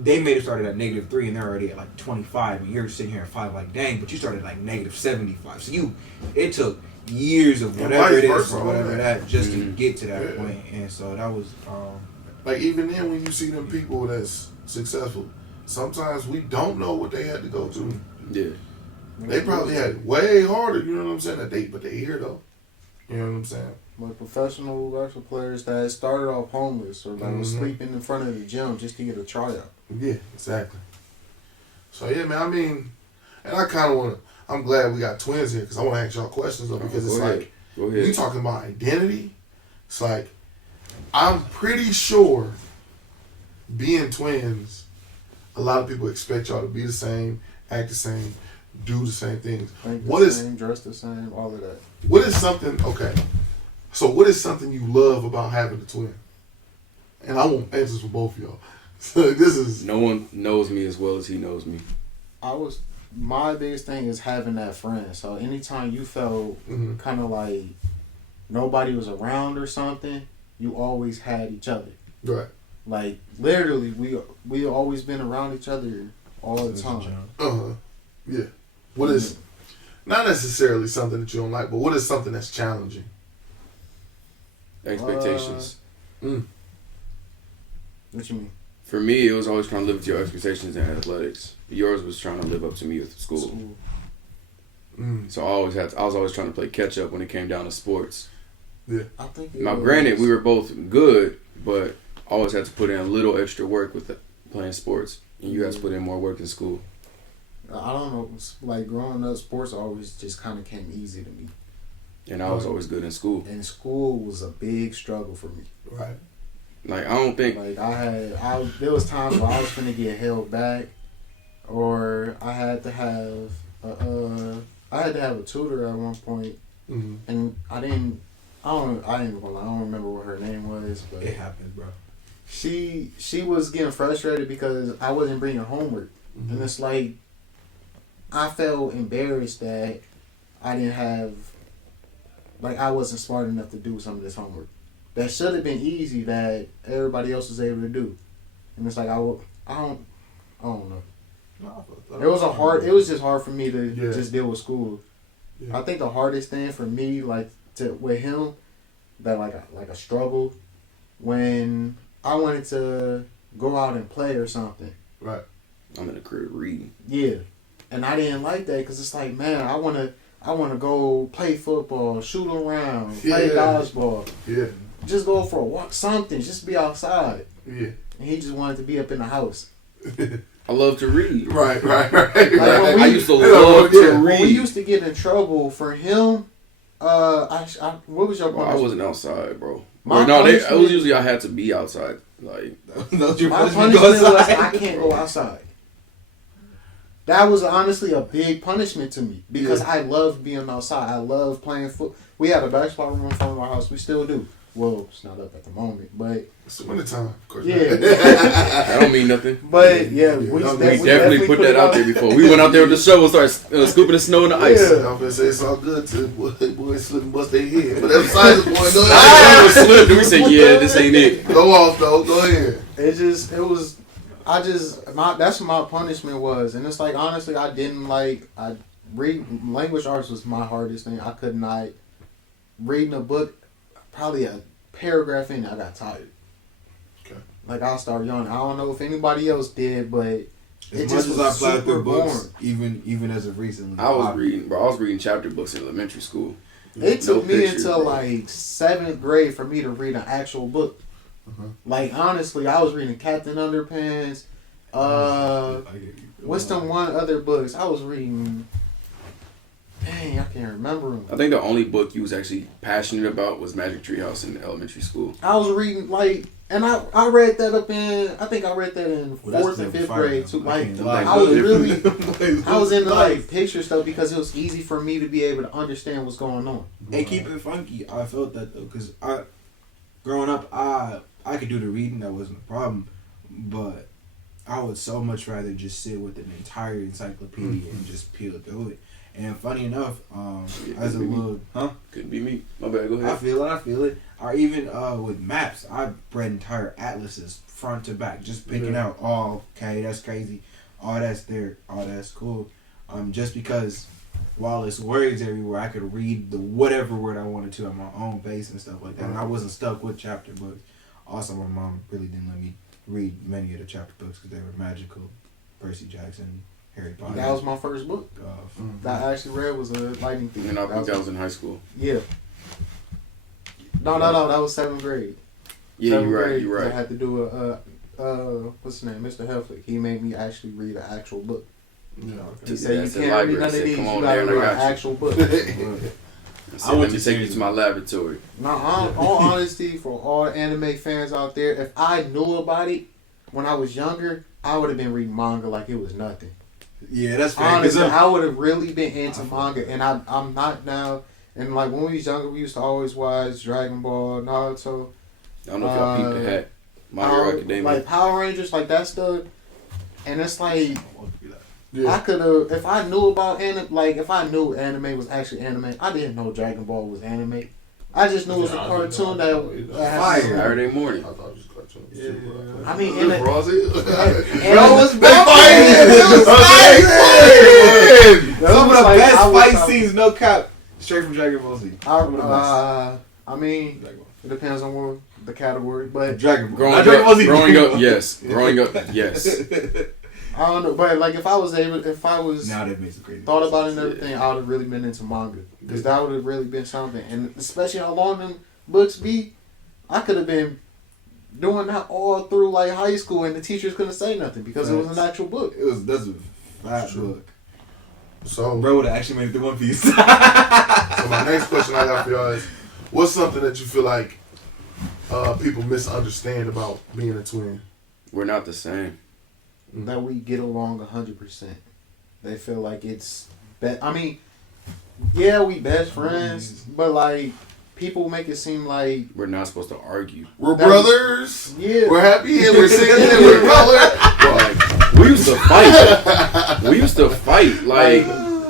they may have started at -3 and they're already at like 25 and you're sitting here at 5 like, dang, but you started like -75. So it took years of whatever it is or whatever that just to get to that point. And so that was like even then when you see them people that's successful, sometimes we don't know what they had to go through. Yeah. They probably had it way harder, you know what I'm saying? But they here though. You know what I'm saying? Like professional basketball players that started off homeless or that was sleeping in front of the gym just to get a tryout. Yeah, exactly. So yeah, man. I mean, and I kind of want to. I'm glad we got twins here because I want to ask y'all questions though, because it's like you talking about identity. It's like I'm pretty sure being twins, a lot of people expect y'all to be the same, act the same, do the same things. Same, dress the same, all of that. What is something? Okay, so what is something you love about having a twin? And I want answers from both of y'all. So this is no one knows me as well as he knows me. My biggest thing is having that friend. So anytime you felt kind of like nobody was around or something, you always had each other. Right. Like literally, we always been around each other all the time. Yeah. What is not necessarily something that you don't like, but what is something that's challenging? Expectations. What you mean? For me, it was always trying to live up to your expectations in athletics. Yours was trying to live up to me with school. So I was always trying to play catch up when it came down to sports. Yeah. I think. Now, granted, we were both good, but I always had to put in a little extra work with playing sports, and you guys put in more work in school. I don't know. Like growing up, sports always just kind of came easy to me. And I was always good in school. And school was a big struggle for me. Right. Like I don't think like there was times where I was gonna get held back, or I had to have a tutor at one point, and I don't remember what her name was, but it happens, bro. She was getting frustrated because I wasn't bringing homework, and it's like I felt embarrassed that I didn't have, like I wasn't smart enough to do some of this homework. That should have been easy that everybody else was able to do. And it's like, I don't know. It was just hard for me to just deal with school. Yeah. I think the hardest thing for me, with him, that like a struggle, when I wanted to go out and play or something. Right. I'm in the crib reading. Yeah. And I didn't like that because it's like, man, I want to go play football, shoot around, play dodgeball. Yeah. just go for a walk, something, just be outside. Yeah. And he just wanted to be up in the house. I love to read. Right. I used to Yeah, love to yeah. When we read. used to get in trouble for him, what was your Well, I punishment? wasn't outside, bro. My Well, no, it punishment- was usually I had to be outside. Like, Those your My punishment punishment go was outside. I can't go outside. That was honestly a big punishment to me because I loved being outside. I loved playing foot. We had a basketball room in front of our house. We still do. Well, it's not up at the moment, but It's wintertime, of course. yeah. that don't mean nothing. But yeah, We We definitely put that out there before. We went out there with the shovel and started scooping the snow and the ice. Yeah. I'm gonna say it's all good to boys slip and bust their head. But besides the point, go I ahead. slipped and we said, yeah, this ain't it. Go off though. Go ahead. That's what my punishment was. And it's like, honestly, language arts was my hardest thing. I could not, reading a book, probably a paragraph in it, I got tired. Okay. Like, I'll start yawning. I don't know if anybody else did, but As it much just as was I plowed super through books, boring. even as of recently, I was reading chapter books in elementary school. It took No me pictures, until bro. like 7th grade for me to read an actual book. Like, honestly, I was reading Captain Underpants. What's them one other books? I was reading. Dang, I can't remember them. I think the only book you was actually passionate about was Magic Treehouse in elementary school. I was reading I read that I think I read that in 4th and 5th grade too. Like, I was really, I was into like picture stuff because it was easy for me to be able to understand what's going on. And keep it funky. I felt that though, because growing up, I could do the reading, that wasn't a problem, but I would so much rather just sit with an entire encyclopedia and just peel through it. And funny enough, as a little, Couldn't be me. My bad. Go I ahead. feel it. Or even with maps, I read entire atlases front to back, just picking out, oh, okay, that's crazy. Oh, that's there. Oh, that's cool. Just because while it's words everywhere, I could read the whatever word I wanted to at my own pace and stuff like that. And I wasn't stuck with chapter books. Also, my mom really didn't let me read many of the chapter books because they were magical. Percy Jackson, Harry Potter. That was my first book that I actually read was a Lightning Thief. And I think that was in high school. Yeah. No, that was 7th grade. Yeah, 7th you're right. grade, You're I right. had to do what's his name, Mr. Helflick. He made me actually read an actual book. Yeah. He said you That's the can't read library. none of Said, these. "Come You on, gotta Darren, I read got an you." actual book. I said, let me take you to my laboratory. Now, all honesty, for all anime fans out there, if I knew about it when I was younger, I would have been reading manga like it was nothing. Yeah, that's fair. Honestly, I would have really been into manga, and I'm not now. And like when we was younger, we used to always watch Dragon Ball, Naruto. I don't know if y'all peeped the hat. My Hero Academia. Like Power Rangers, like that stuff. And it's like Yeah. I could have, if I knew about anime, like if I knew anime was actually anime, I didn't know Dragon Ball was anime. I just knew it was a cartoon that Fire. Saturday morning. I thought it was cartoon. Yeah. I mean, It was Rosie. Bro, was They fighting! It was They fighting! Some of the like, best I was- fight scenes, no cap, straight from Dragon Ball Z. I mean, it depends on what the category, but Dragon Ball. Growing Not Dragon Ball Z. up, yes. Growing up, yes. I don't know. But like, if I was Now that makes it crazy. thought about it and everything, I would have really been into manga because that would have really been something. And especially how long them books be, I could have been doing that all through like high school, and the teachers couldn't say nothing because it was an actual book. That's a fat book. So, Bro would have actually made it through One Piece. so my next question I got for y'all is, what's something that you feel like people misunderstand about being a twin? We're not the same. That we get along 100%. They feel like it's I mean, yeah, we best friends, but like people make it seem like We're not supposed to argue. We're brothers. yeah. We're happy and we're singing and we're colored. Like, we used to fight. We used to fight. Like,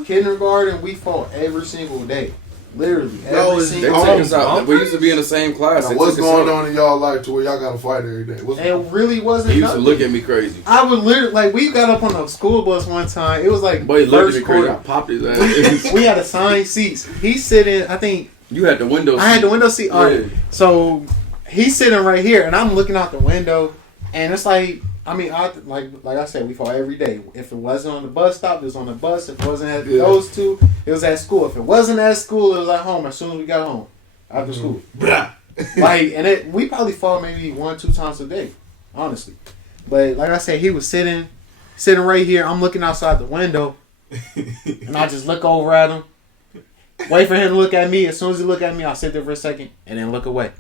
Kindergarten, we fought every single day. Literally, Yo, every is they single took day. us out. We used to be in the same class. Now, They what's took us going out. on in y'all life to where y'all gotta fight every day? What's It really wasn't He used to nothing. look at me crazy. I would literally, like, we got up on a school bus one time. It was like But he looked at first me crazy. I quarter. popped his ass. We had assigned seats. He's sitting, I think, You had the window. I had the window seat. All right. Yeah. So he's sitting right here, and I'm looking out the window, and it's like, I mean, like I said, we fought every day. If it wasn't on the bus stop, it was on the bus. If it wasn't at those two, it was at school. If it wasn't at school, it was at home as soon as we got home after school. Bruh. Like, and we probably fought maybe 1-2 times a day, honestly. But like I said, he was sitting right here. I'm looking outside the window, and I just look over at him, wait for him to look at me. As soon as he look at me, I'll sit there for a second and then look away.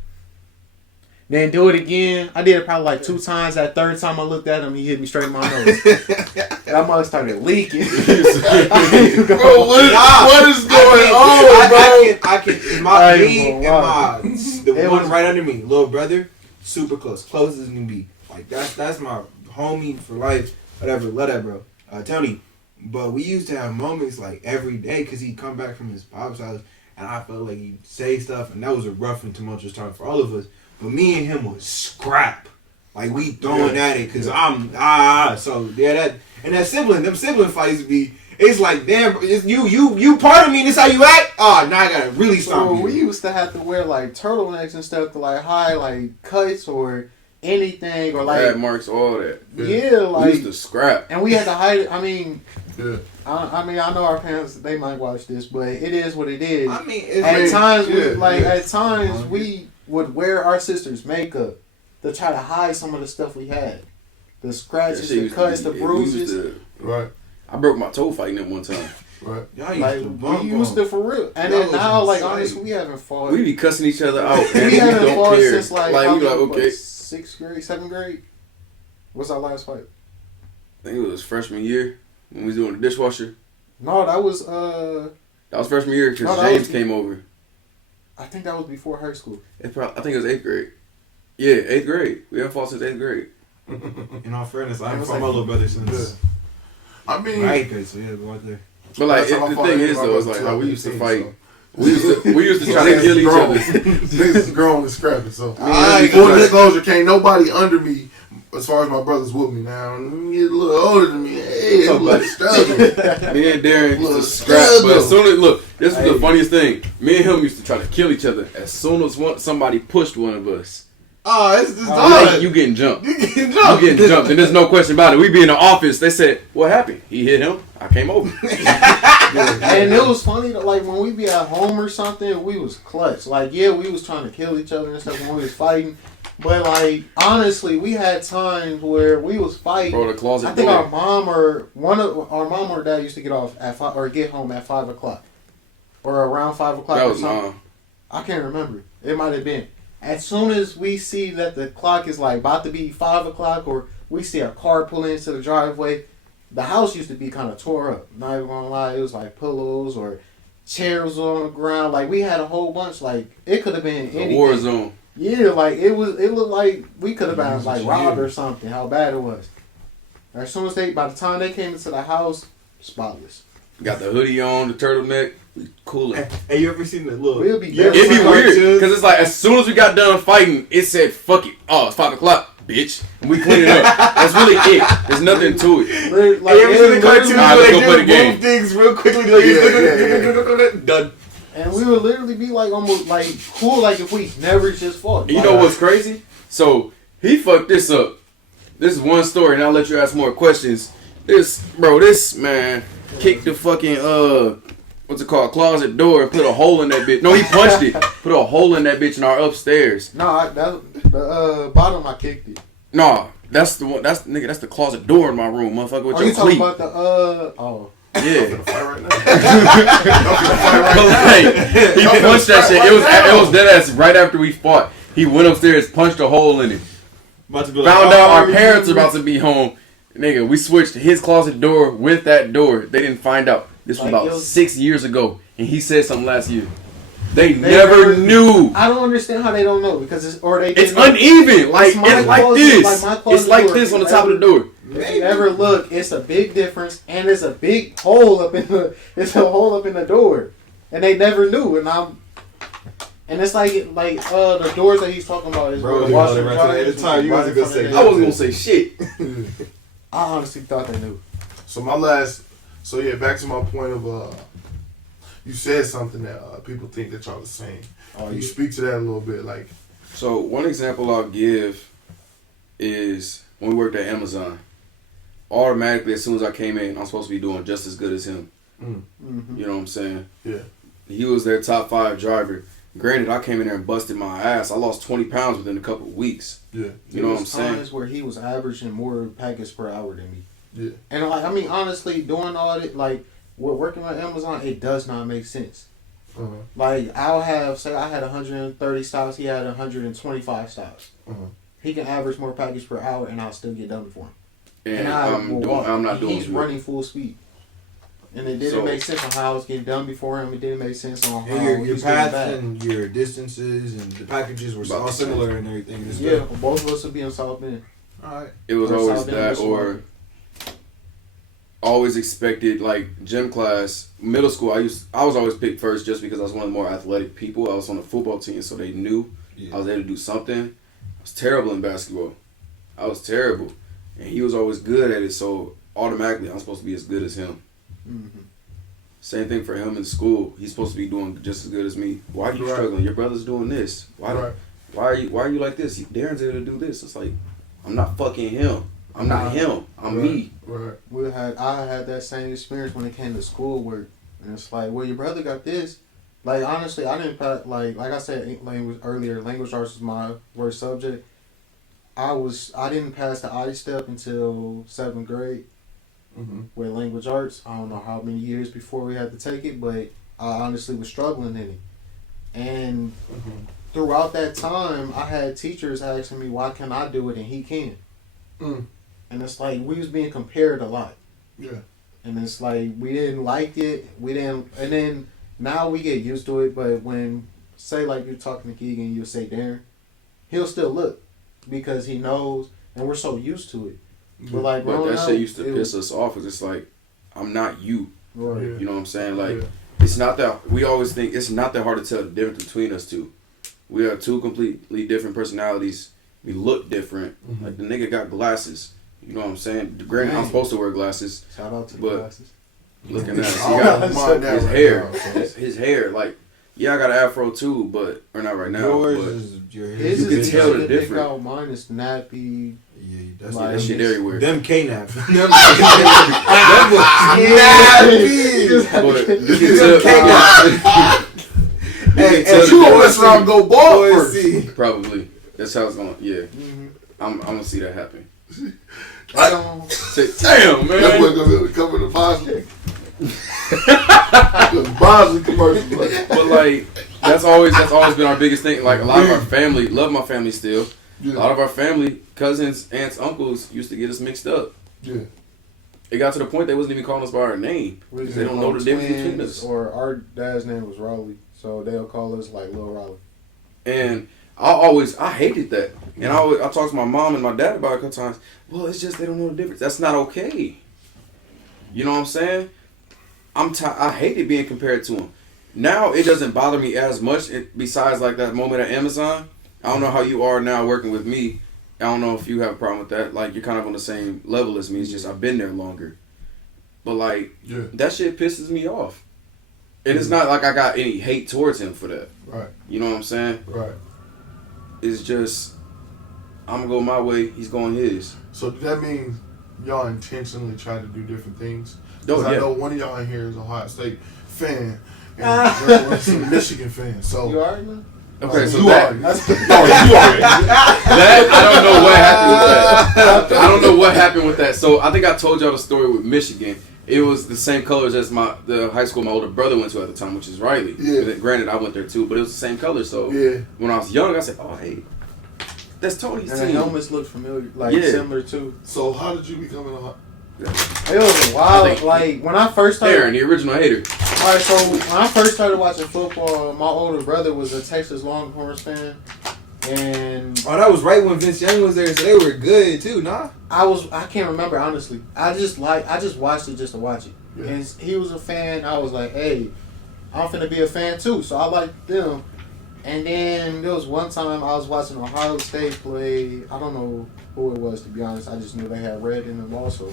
Then do it again. I did it probably like 2 times. That third time I looked at him, he hit me straight in my nose. That mother started leaking. Bro, what is going on, bro? I can. The one right under me, little brother, super close as can be. Like that's my homie for life. Whatever, love that, bro. Tony. But we used to have moments like every day because he'd come back from his pop's house, and I felt like he'd say stuff, and that was a rough and tumultuous time for all of us. But me and him was scrap. Like, we throwing at it because So, yeah, them sibling fights be, it's like, damn, it's you part of me, this how you act? Oh, now I gotta really stop you. We used to have to wear, like, turtlenecks and stuff to, like, hide, like, cuts or anything. Or, like, red marks, all that. Yeah, like. We used to scrap. And we had to hide it. I mean. Yeah. I know our parents, they might watch this, but it is what it is. I mean, at times, we would wear our sister's makeup to try to hide some of the stuff we had. The scratches, the cuts, the bruises. Right. I broke my toe fighting at one time. Right. We used to for real. And then now, like, honestly, we haven't fought. We be cussing each other out. And we haven't don't fought care. since, like we like, okay. 6th grade, 7th grade? What's our last fight? I think it was freshman year when we was doing the dishwasher. No, that was That was freshman year because James came over. I think that was before high school. I think it was 8th grade. Yeah, 8th grade. We haven't fought since 8th grade. In all fairness, I haven't fought my little brother since. I mean, right, so yeah, go out there. But like, the thing is though, it's like how we used to fight. We used to try to kill each other. Niggas is grown and scrapping. So full disclosure, can't nobody under me. As far as my brothers with me now, he's a little older than me. Hey, it's a little struggle. Me and Darren used to scrap, but as soon as this was the funniest thing. Me and him used to try to kill each other. As soon as somebody pushed one of us, it's done. You getting jumped. You getting jumped, and there's no question about it. We be in the office. They said, "What happened?" He hit him. I came over. And it was funny that, like, when we be at home or something, we was clutch. Like, yeah, we was trying to kill each other and stuff when we was fighting. But, like, honestly, we had times where we was fighting. Bro, the closet I think door. our mom or dad used to get off at 5 or get home at 5 o'clock, or around 5 o'clock. That was or something. I can't remember. It might have been. As soon as we see that the clock is like about to be 5 o'clock, or we see a car pull into the driveway, the house used to be kind of tore up. Not even gonna lie, it was like pillows or chairs on the ground. Like, we had a whole bunch. Like, it could have been anything. A war zone. Yeah, like it looked like we could have been like robbed or something. How bad it was. As soon as by the time they came into the house, spotless. Got the hoodie on, the turtleneck, cooling. Hey, you ever seen the little? It'd be weird because it's like as soon as we got done fighting, it said "fuck it." Oh, it's 5 o'clock, bitch, and we clean it up. That's really it. There's nothing to it. Like, hey, you ever seen the cartoons where let's they go play the just move things real quickly? Like, done. And we would literally be like almost like cool, like if we never just fought. You know what's crazy? So he fucked this up. This is one story, and I'll let you ask more questions. This man kicked the fucking what's it called, closet door and put a hole in that bitch. No, he punched it. Put a hole in that bitch in our upstairs. No, the bottom I kicked it. No, that's the one. That's the closet door in my room, motherfucker. With your you cleat. talking about the Yeah. Don't fight right now. He punched that shit. It was dead ass right after we fought. He went upstairs, punched a hole in it. Found out our parents are about to be home. Nigga, we switched his closet door with that door. They didn't find out. This was about 6 years ago, and he said something last year. They never knew. I don't understand how they don't know because it's uneven. Like it's like this. It's like this on the top of the door. If you ever look, it's a big difference, and it's a big hole up in the door, and they never knew. And it's like the doors that he's talking about is bro. The washer and Right at the time, you wasn't gonna say. I wasn't gonna say shit. I honestly thought they knew. So back to my point of you said something that people think that y'all the same. You speak to that a little bit, like. So one example I'll give is when we worked at Amazon. Automatically, as soon as I came in, I'm supposed to be doing just as good as him. Mm-hmm. You know what I'm saying? Yeah. He was their top 5 driver. Granted, I came in there and busted my ass. I lost 20 pounds within a couple of weeks. Yeah. You know what I'm There saying? was times where he was averaging more packets per hour than me. Yeah. And like, I mean, honestly, doing all that, like, working on Amazon, it does not make sense. Uh-huh. Like, I'll have, say I had 130 stops, he had 125 stops. Uh-huh. He can average more packets per hour, and I'll still get done before him. And I'm not doing He's good. running full speed. And it didn't make sense on how I was getting done before him. It didn't make sense on how And he your was getting paths back. and your distances and the packages were all similar and everything. It's Yeah, dope. both of us would be in South Bend. All right. It was Or always South Bend, that, Michigan. or always expected, like gym class, middle school. I was always picked first just because I was one of the more athletic people. I was on the football team, so they knew I was able to do something. I was terrible in basketball. I was terrible, and he was always good at it. So automatically, I'm supposed to be as good as him. Mm-hmm. Same thing for him in school. He's supposed to be doing just as good as me. Why are you struggling? Your brother's doing this. Why are you like this? Darren's able to do this. It's like, I'm not fucking him. I'm not him. I'm me. Right. I had that same experience when it came to schoolwork, and it's like, well, your brother got this. Like, honestly, I didn't pass, like I said language earlier. Language arts was my worst subject. I didn't pass the I step until 7th grade. Mm-hmm. With language arts. I don't know how many years before we had to take it, but I honestly was struggling in it. And throughout that time, I had teachers asking me, why can I do it and he can? And it's like, we was being compared a lot. Yeah. And it's like, we didn't like it. And then now we get used to it, but when, say like you're talking to Keegan, you'll say Darren, he'll still look because he knows, and we're so used to it. But like, But that shit used to piss us off because it's like, I'm not you. Right. You know what I'm saying? Like, it's not that, we always think it's not that hard to tell the difference between us two. We have two completely different personalities. We look different. Like, the nigga got glasses. You know what I'm saying? Granted, I'm supposed to wear glasses. Shout out to the But glasses. looking at it, he I got don't mind that his right hair. now, so. His hair, like, yeah, I got an afro too, but, or not right now. Yours but is your His You can is tell the thick difference. out, mine is nappy. Yeah, that's Like, that shit everywhere. Them K-naps. Them Yeah. But you can tell, Hey, tell and you the gonna mess around and go bald Boy, first. see. probably. That's how it's going. Yeah, Mm-hmm. I'm gonna see that happen. I don't. Say, damn, That boy man. gonna cover the Bosley. The Bosley commercial. But like, that's always been our biggest thing. Like, a lot of our family, love my family still. A lot of our family, cousins, aunts, uncles used to get us mixed up. Yeah. It got to the point they wasn't even calling us by our name. We They don't know the difference between twins, us. Or our dad's name was Raleigh, so they'll call us like Lil Raleigh. And I hated that. And I talked to my mom and my dad about it a couple times. Well, it's just they don't know the difference. That's not okay. You know what I'm saying? I hated being compared to them. Now it doesn't bother me as much. Besides like that moment at Amazon, I don't know how you are now working with me. I don't know if you have a problem with that. Like, you're kind of on the same level as me. It's just I've been there longer. But like, that shit pisses me off. And it's not like I got any hate towards him for that. Right. You know what I'm saying? Right. It's just, I'm going to go my way, he's going his. So does that mean y'all intentionally try to do different things? Oh, Because I yeah. know one of y'all in here is a Ohio State fan and the rest of a Michigan fan. So You already know? Okay, so you that, are. that, I don't know what happened with that. I don't know what happened with that. So I think I told y'all the story with Michigan. It was the same colors as the high school my older brother went to at the time, which is Riley. Yeah. Granted, I went there too, but it was the same color. So Yeah. when I was young, I said, "Oh, hey, that's Tony's And the team." helmets look familiar, like Yeah. similar too. So how did you become an Ohio? It was wild. think- Like when I first started. Darren, the original hater. Alright, so when I first started watching football, my older brother was a Texas Longhorns fan, and Oh, that was right when Vince Young was there, so they were good too, nah? I can't remember honestly. I just watched it just to watch it. Yeah. And he was a fan. I was like, hey, I'm finna be a fan too. So I liked them. And then there was one time I was watching Ohio State play. I don't know who it was, to be honest. I just knew they had red in them also.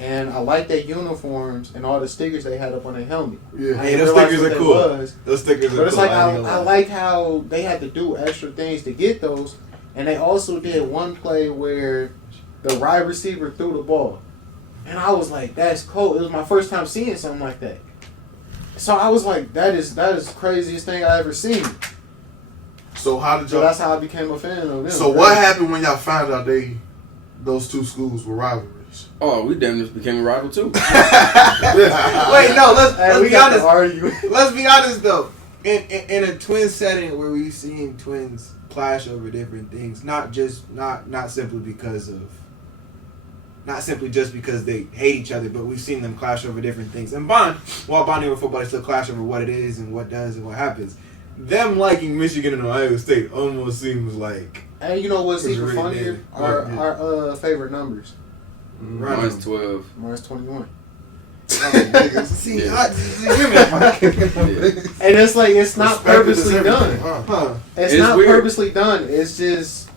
And I liked their uniforms and all the stickers they had up on their helmet. Yeah. I Hey, didn't those realize stickers what are they cool. was. Those stickers are But it's cool. like ain't gonna I lie. like how they had to do extra things to get those, and they also did one play where the wide receiver threw the ball, and I was like, "That's cool." It was my first time seeing something like that, so I was like, "That is the craziest thing I ever seen." So how did So y'all? that's how I became a fan of them. So what happened when y'all found out those two schools were rivalries? Oh, we damn near became a rival too. Wait, no. Let's we be got to honest. argue. Let's be honest though. In a twin setting where we've seen twins clash over different things, not simply because of. Not simply just because they hate each other, but we've seen them clash over different things. And while bonding over football, they still clash over what it is and what does and what happens. Them liking Michigan and Ohio State almost seems like. And you know what's It's even really funnier? big. Our favorite numbers. Right. Mine's 12. Mine's 21. See, Yeah. give me that. And it's like it's not Respect is purposely everything, done. huh? It's It's not weird. purposely done. It just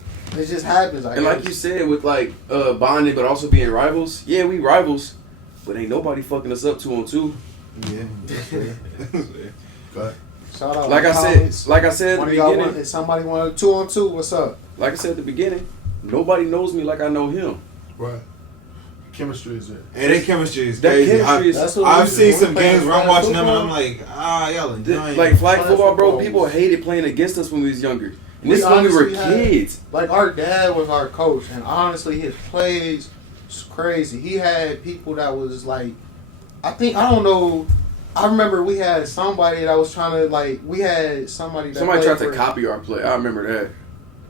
happens. I And guess. like you said, with like bonding, but also being rivals. Yeah, we rivals, but ain't nobody fucking us up 2-on-2. Yeah, that's fair. That's fair. Shout out. Like to I Collins. said, like I said at One the of y'all beginning. want, if somebody wanted 2-on-2, what's up? Like I said at the beginning, nobody knows me like I know him. Right. Chemistry is there. And their chemistry is That crazy. chemistry is That's what I've we seen do. some We games where I'm play watching them and football. I'm like, y'all enjoying. Like flag Flag football, bro. football. People hated playing against us when we was younger. And We this is when we were honestly had- kids. Like our dad was our coach, and honestly, his plays was crazy. He had people that was like, I don't know. I remember we had somebody that was trying to we had somebody that Somebody played tried to for- copy our play. I remember that.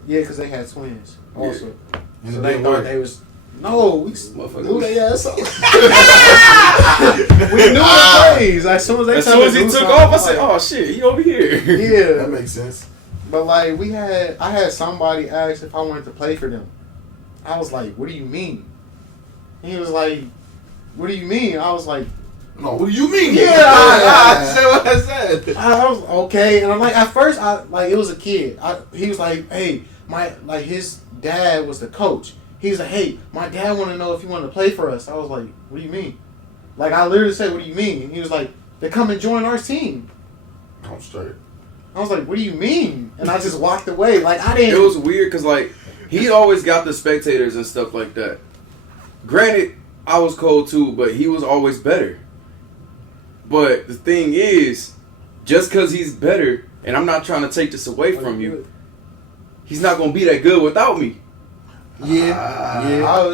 Yeah, because they had twins also. And So it they didn't thought work. they was no. We Motherfucker. knew they ass up. We knew the plays as soon as they. As tried soon to as he do took something, off, I said, like, "Oh shit, he over here." yeah." That makes sense. But I had somebody ask if I wanted to play for them. I was like, "What do you mean?" He was like, "What do you mean?" I was like, No, what do you mean? "Yeah." I said what I said. I was okay, and I'm like, at first, it was a kid. He was like, "Hey, his dad was the coach." He's like, "Hey, my dad want to know if you want to play for us." I was like, "What do you mean?" Like I literally said, "What do you mean?" He was like, "They come and join our team." I'm straight. I was like, "What do you mean?" And I just walked away. Like I didn't. It was weird because like he always got the spectators and stuff like that. Granted, I was cold too, but he was always better. But the thing is, just because he's better, and I'm not trying to take this away from you, he's not gonna be that good without me. Yeah,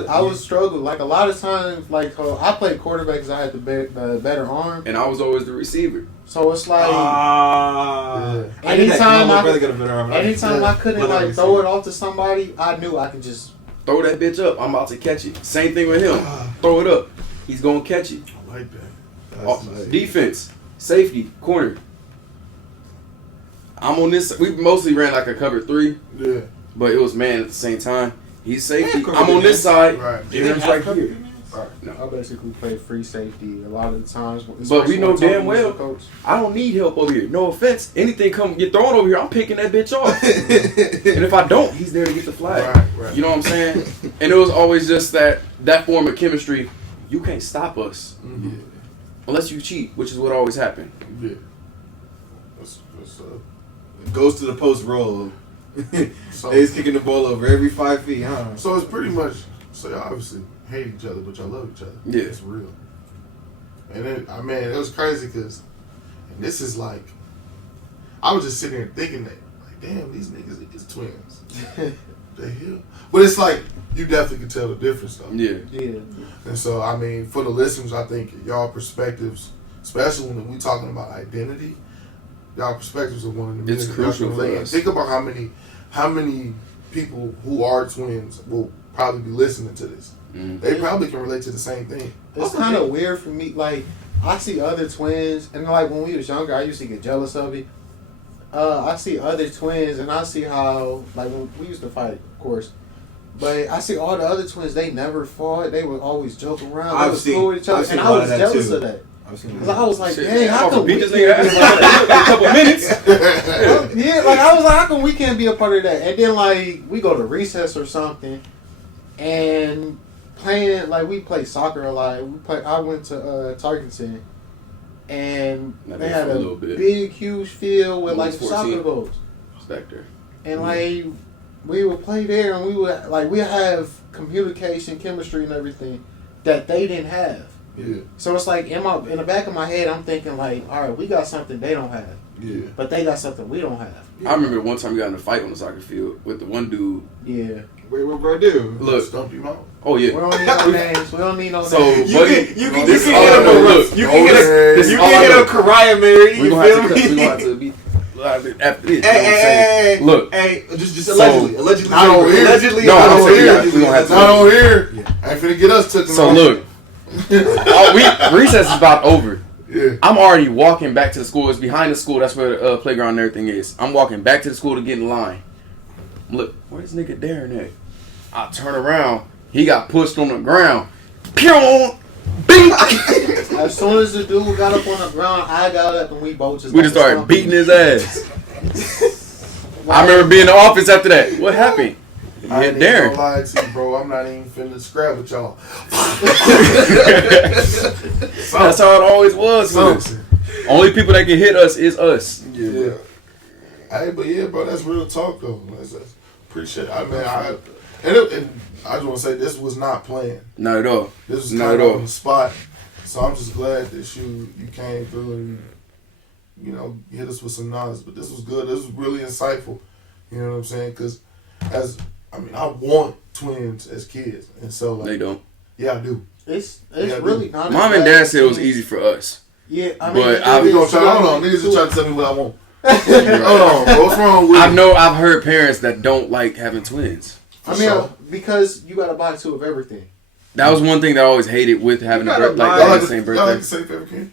I was struggling. Like a lot of times, I played quarterback because I had the better arm. And I was always the receiver. So it's like anytime anytime I couldn't throw it off to somebody, I knew I could just. Throw that bitch up. I'm about to catch it. Same thing with him. Throw it up. He's gonna catch it. I like that. Defense, safety, corner. I'm on this. We mostly ran like a cover 3, Yeah. but it was man at the same time. He's safety. Yeah, I'm on this side. Right. Aaron's right here. I basically played free safety a lot of the times. But we know especially when damn Tony was well the coach. I don't need help over here. No offense. Anything get thrown over here, I'm picking that bitch off. And if I don't, he's there to get the flag. Right. You know what I'm saying? And it was always just that form of chemistry. You can't stop us Mm-hmm. unless you cheat, which is what always happened. Yeah. That's Goes to the post roll. so. He's kicking the ball over every 5 feet, huh? So it's pretty much. So y'all obviously hate each other, but y'all love each other. Yeah. It's real. And then, it was crazy because, and this is like, I was just sitting there thinking that, like, damn, these niggas is twins. The hell? But it's like, you definitely can tell the difference though. Yeah. Yeah. And so, for the listeners, I think y'all perspectives, especially when we talking about identity, y'all perspectives are one of the It's minutes y'all crucial can for relate. us. Think about how many people who are twins will probably be listening to this. Mm. They probably can relate to the same thing. It's kind of weird for me. Like I see other twins, and when we was younger, I used to get jealous of it. I see other twins, and I see how when we used to fight, of course. But I see all the other twins. They never fought. They would always joke around. They was cool with each other, and I was jealous of that. Because I was like, Shit, dang, how come beat we this can't nigga be ass in a couple minutes? Yeah, I was like, how come we can't be a part of that? And then we go to recess or something, and playing we play soccer a lot. I went to Tarkenton, and Not they bad had for a a little bit. big, huge field with Almost soccer 14. goals, Back there. and we would play there, and we would we have communication, chemistry, and everything that they didn't have. Yeah. So it's in the back of my head, I'm thinking all right, we got something they don't have. Yeah. But they got something we don't have. I remember one time we got in a fight on the soccer field with the one dude. Yeah. Wait, what bro do? Look. Stump you out. Oh yeah. We don't need no names. We don't need no So, names. buddy, You can this hit all I up know. a Look, you can hit up Kariah Mary. we You gonna feel have to. We me? gonna have to be after this. Hey, Look. hey, just So- allegedly, Not on here. allegedly, No, I'm Not on saying here. we gonna have to. Not on here. I ain't finna get us took. So look, recess is about over. Yeah. I'm already walking back to the school. It's behind the school. That's where the playground and everything is. I'm walking back to the school to get in line. Look, where's nigga Darran at? I turn around. He got pushed on the ground. Pew! Bing! As soon as the dude got up on the ground, I got up and we both just We just started beating his ass. I remember being in the office after that. What happened? He I hit ain't even Darran. gonna lie to you, bro. I'm not even finna scrap with y'all. That's how it always was with us. Something. Only people that can hit us is us. Yeah. Hey, but yeah, bro, that's real talk though. That's appreciate it. And I just want to say this was not planned. Not at all. This was Not kind at of all. on the spot. So I'm just glad that you came through and hit us with some knowledge. But this was good. This was really insightful. You know what I'm saying? Because I want twins as kids, and so like, They don't. yeah, I do. It's Yeah, really not. Mom and dad said it was easy for us. Yeah, I mean, But Niggas gonna try. Hold on, niggas just trying to tell me what I want. Hold on, bro. What's wrong with you? I've heard parents that don't like having twins. I mean, So- because you gotta buy two of everything. That was one thing that I always hated with having You a gotta birthday, buy- Y'all like the the same Y'all like birthday. the same favorite candy?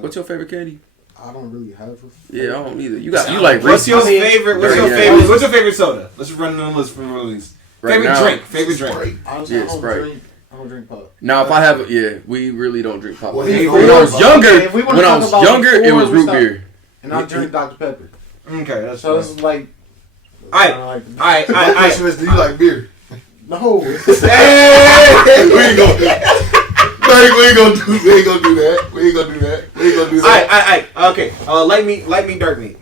What's your favorite candy? I don't really have a. Yeah, I don't either. You like What's your Reese's? favorite? What's your Yeah. favorite? What's your favorite soda? Let's run down the list for release. Right Favorite now. drink. Favorite drink. Sprite. Honestly, Yeah, I don't Sprite. drink. I don't drink pop. Now, if I have, we really don't drink pop. Well, When hey, I was younger, if we wanna when I talk was about younger, it before was we root stop- beer. And I drink Dr Pepper. Okay, that's So fine. it's like. Alright. My question is, do you like beer? No. We ain't gonna do that. We ain't gonna do that. Alright. Okay. Light meat, dark meat.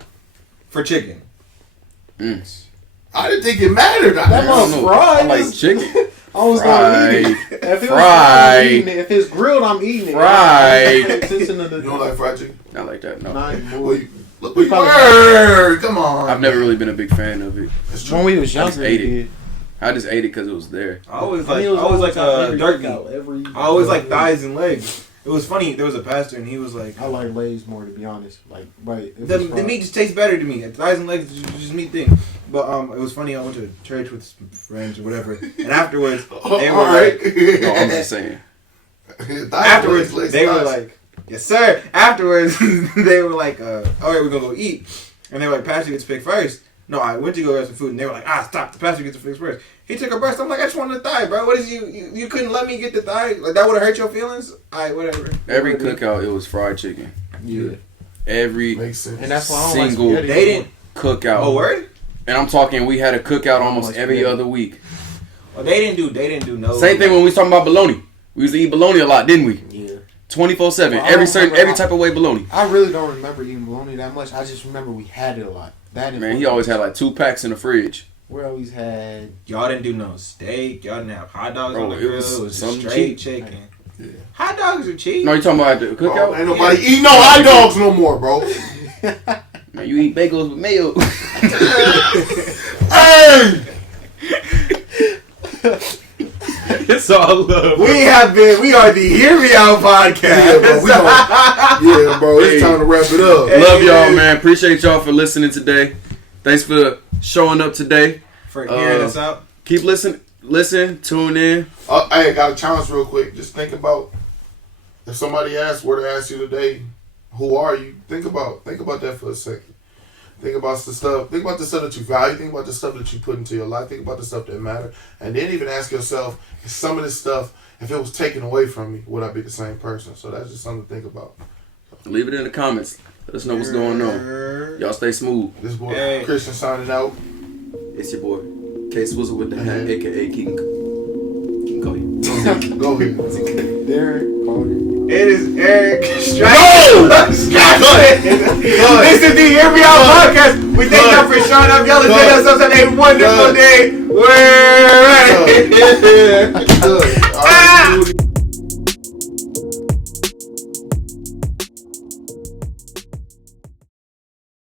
For chicken. I didn't think it mattered. That I don't know. I like fries. chicken. I was gonna eat it. If it was Fried. fried, I'm eating it. If it's grilled, I'm eating it. Fried. You don't like fried chicken? Not like that, no. Not anymore. Well, look where you were. Come on. I've never really been a big fan of it. That's true. When we was I just younger, ate we it. did. I just ate it because it was there. I always I mean, it like was every dark cookout, meat. I always like thighs and legs. It was funny. There was a pastor and he was like, I like legs more, to be honest. Like, right. if the it's fried. meat just tastes better to me. Thighs and legs is just meat thing. But it was funny. I went to church with some friends or whatever, and afterwards they were All right. like, No, I'm just saying. afterwards they were like, yes sir. Afterwards they were like, all right, we're gonna go eat, and they were like, pastor gets to pick first. No, I went to go get some food, and they were like, stop, the pastor gets to pick first. He took a breast. I'm like, I just wanted the thigh, bro. What is you couldn't let me get the thigh? Like that would have hurt your feelings. All right, whatever. Every cookout, it was fried chicken. Yeah. Every Makes sense. And that's why I don't single like spaghetti. They didn't. cookout. Oh word. And I'm talking, we had a cookout almost like every spaghetti. other week. Well, they didn't do no. Same thing when we was talking about bologna. We used to eat bologna a lot, didn't we? Yeah. 24/7. Well, I Every don't remember every how- type of way bologna. I really don't remember eating bologna that much. I just remember we had it a lot. That is Man, what he it always was. had like 2 packs in the fridge. We always had. Y'all didn't do no steak. Y'all didn't have hot dogs Bro, on the it grill. was It was something just straight cheap. chicken. Yeah. Hot dogs are cheap. No, you talking about at the Bro, cookout? ain't nobody eating no hot dogs no more, bro. Man, you eat bagels with mayo. Hey! It's all love. We are the Hear Me Out podcast. Yeah, bro, it's time to wrap it up. Love y'all, man. Appreciate y'all for listening today. Thanks for showing up today. For hearing us out. Keep listen, tune in. Hey, got a challenge real quick. Just think about if somebody were to ask you today, who are you? Think about that for a second. Think about the stuff that you value. Think about the stuff that you put into your life. Think about the stuff that matter. And then even ask yourself, if some of this stuff, if it was taken away from me, would I be the same person? So that's just something to think about. Leave it in the comments. Let us know what's going on. Y'all stay smooth. This boy Hey. Christian signing out. It's your boy, K Swizzle with the hat, aka Keaton Collier. Go ahead. Darran Collier. It is Eric Strike. Go! This is the Hear Me Out podcast. We thank y'all for showing up. Y'all have been us a wonderful day. We're Good.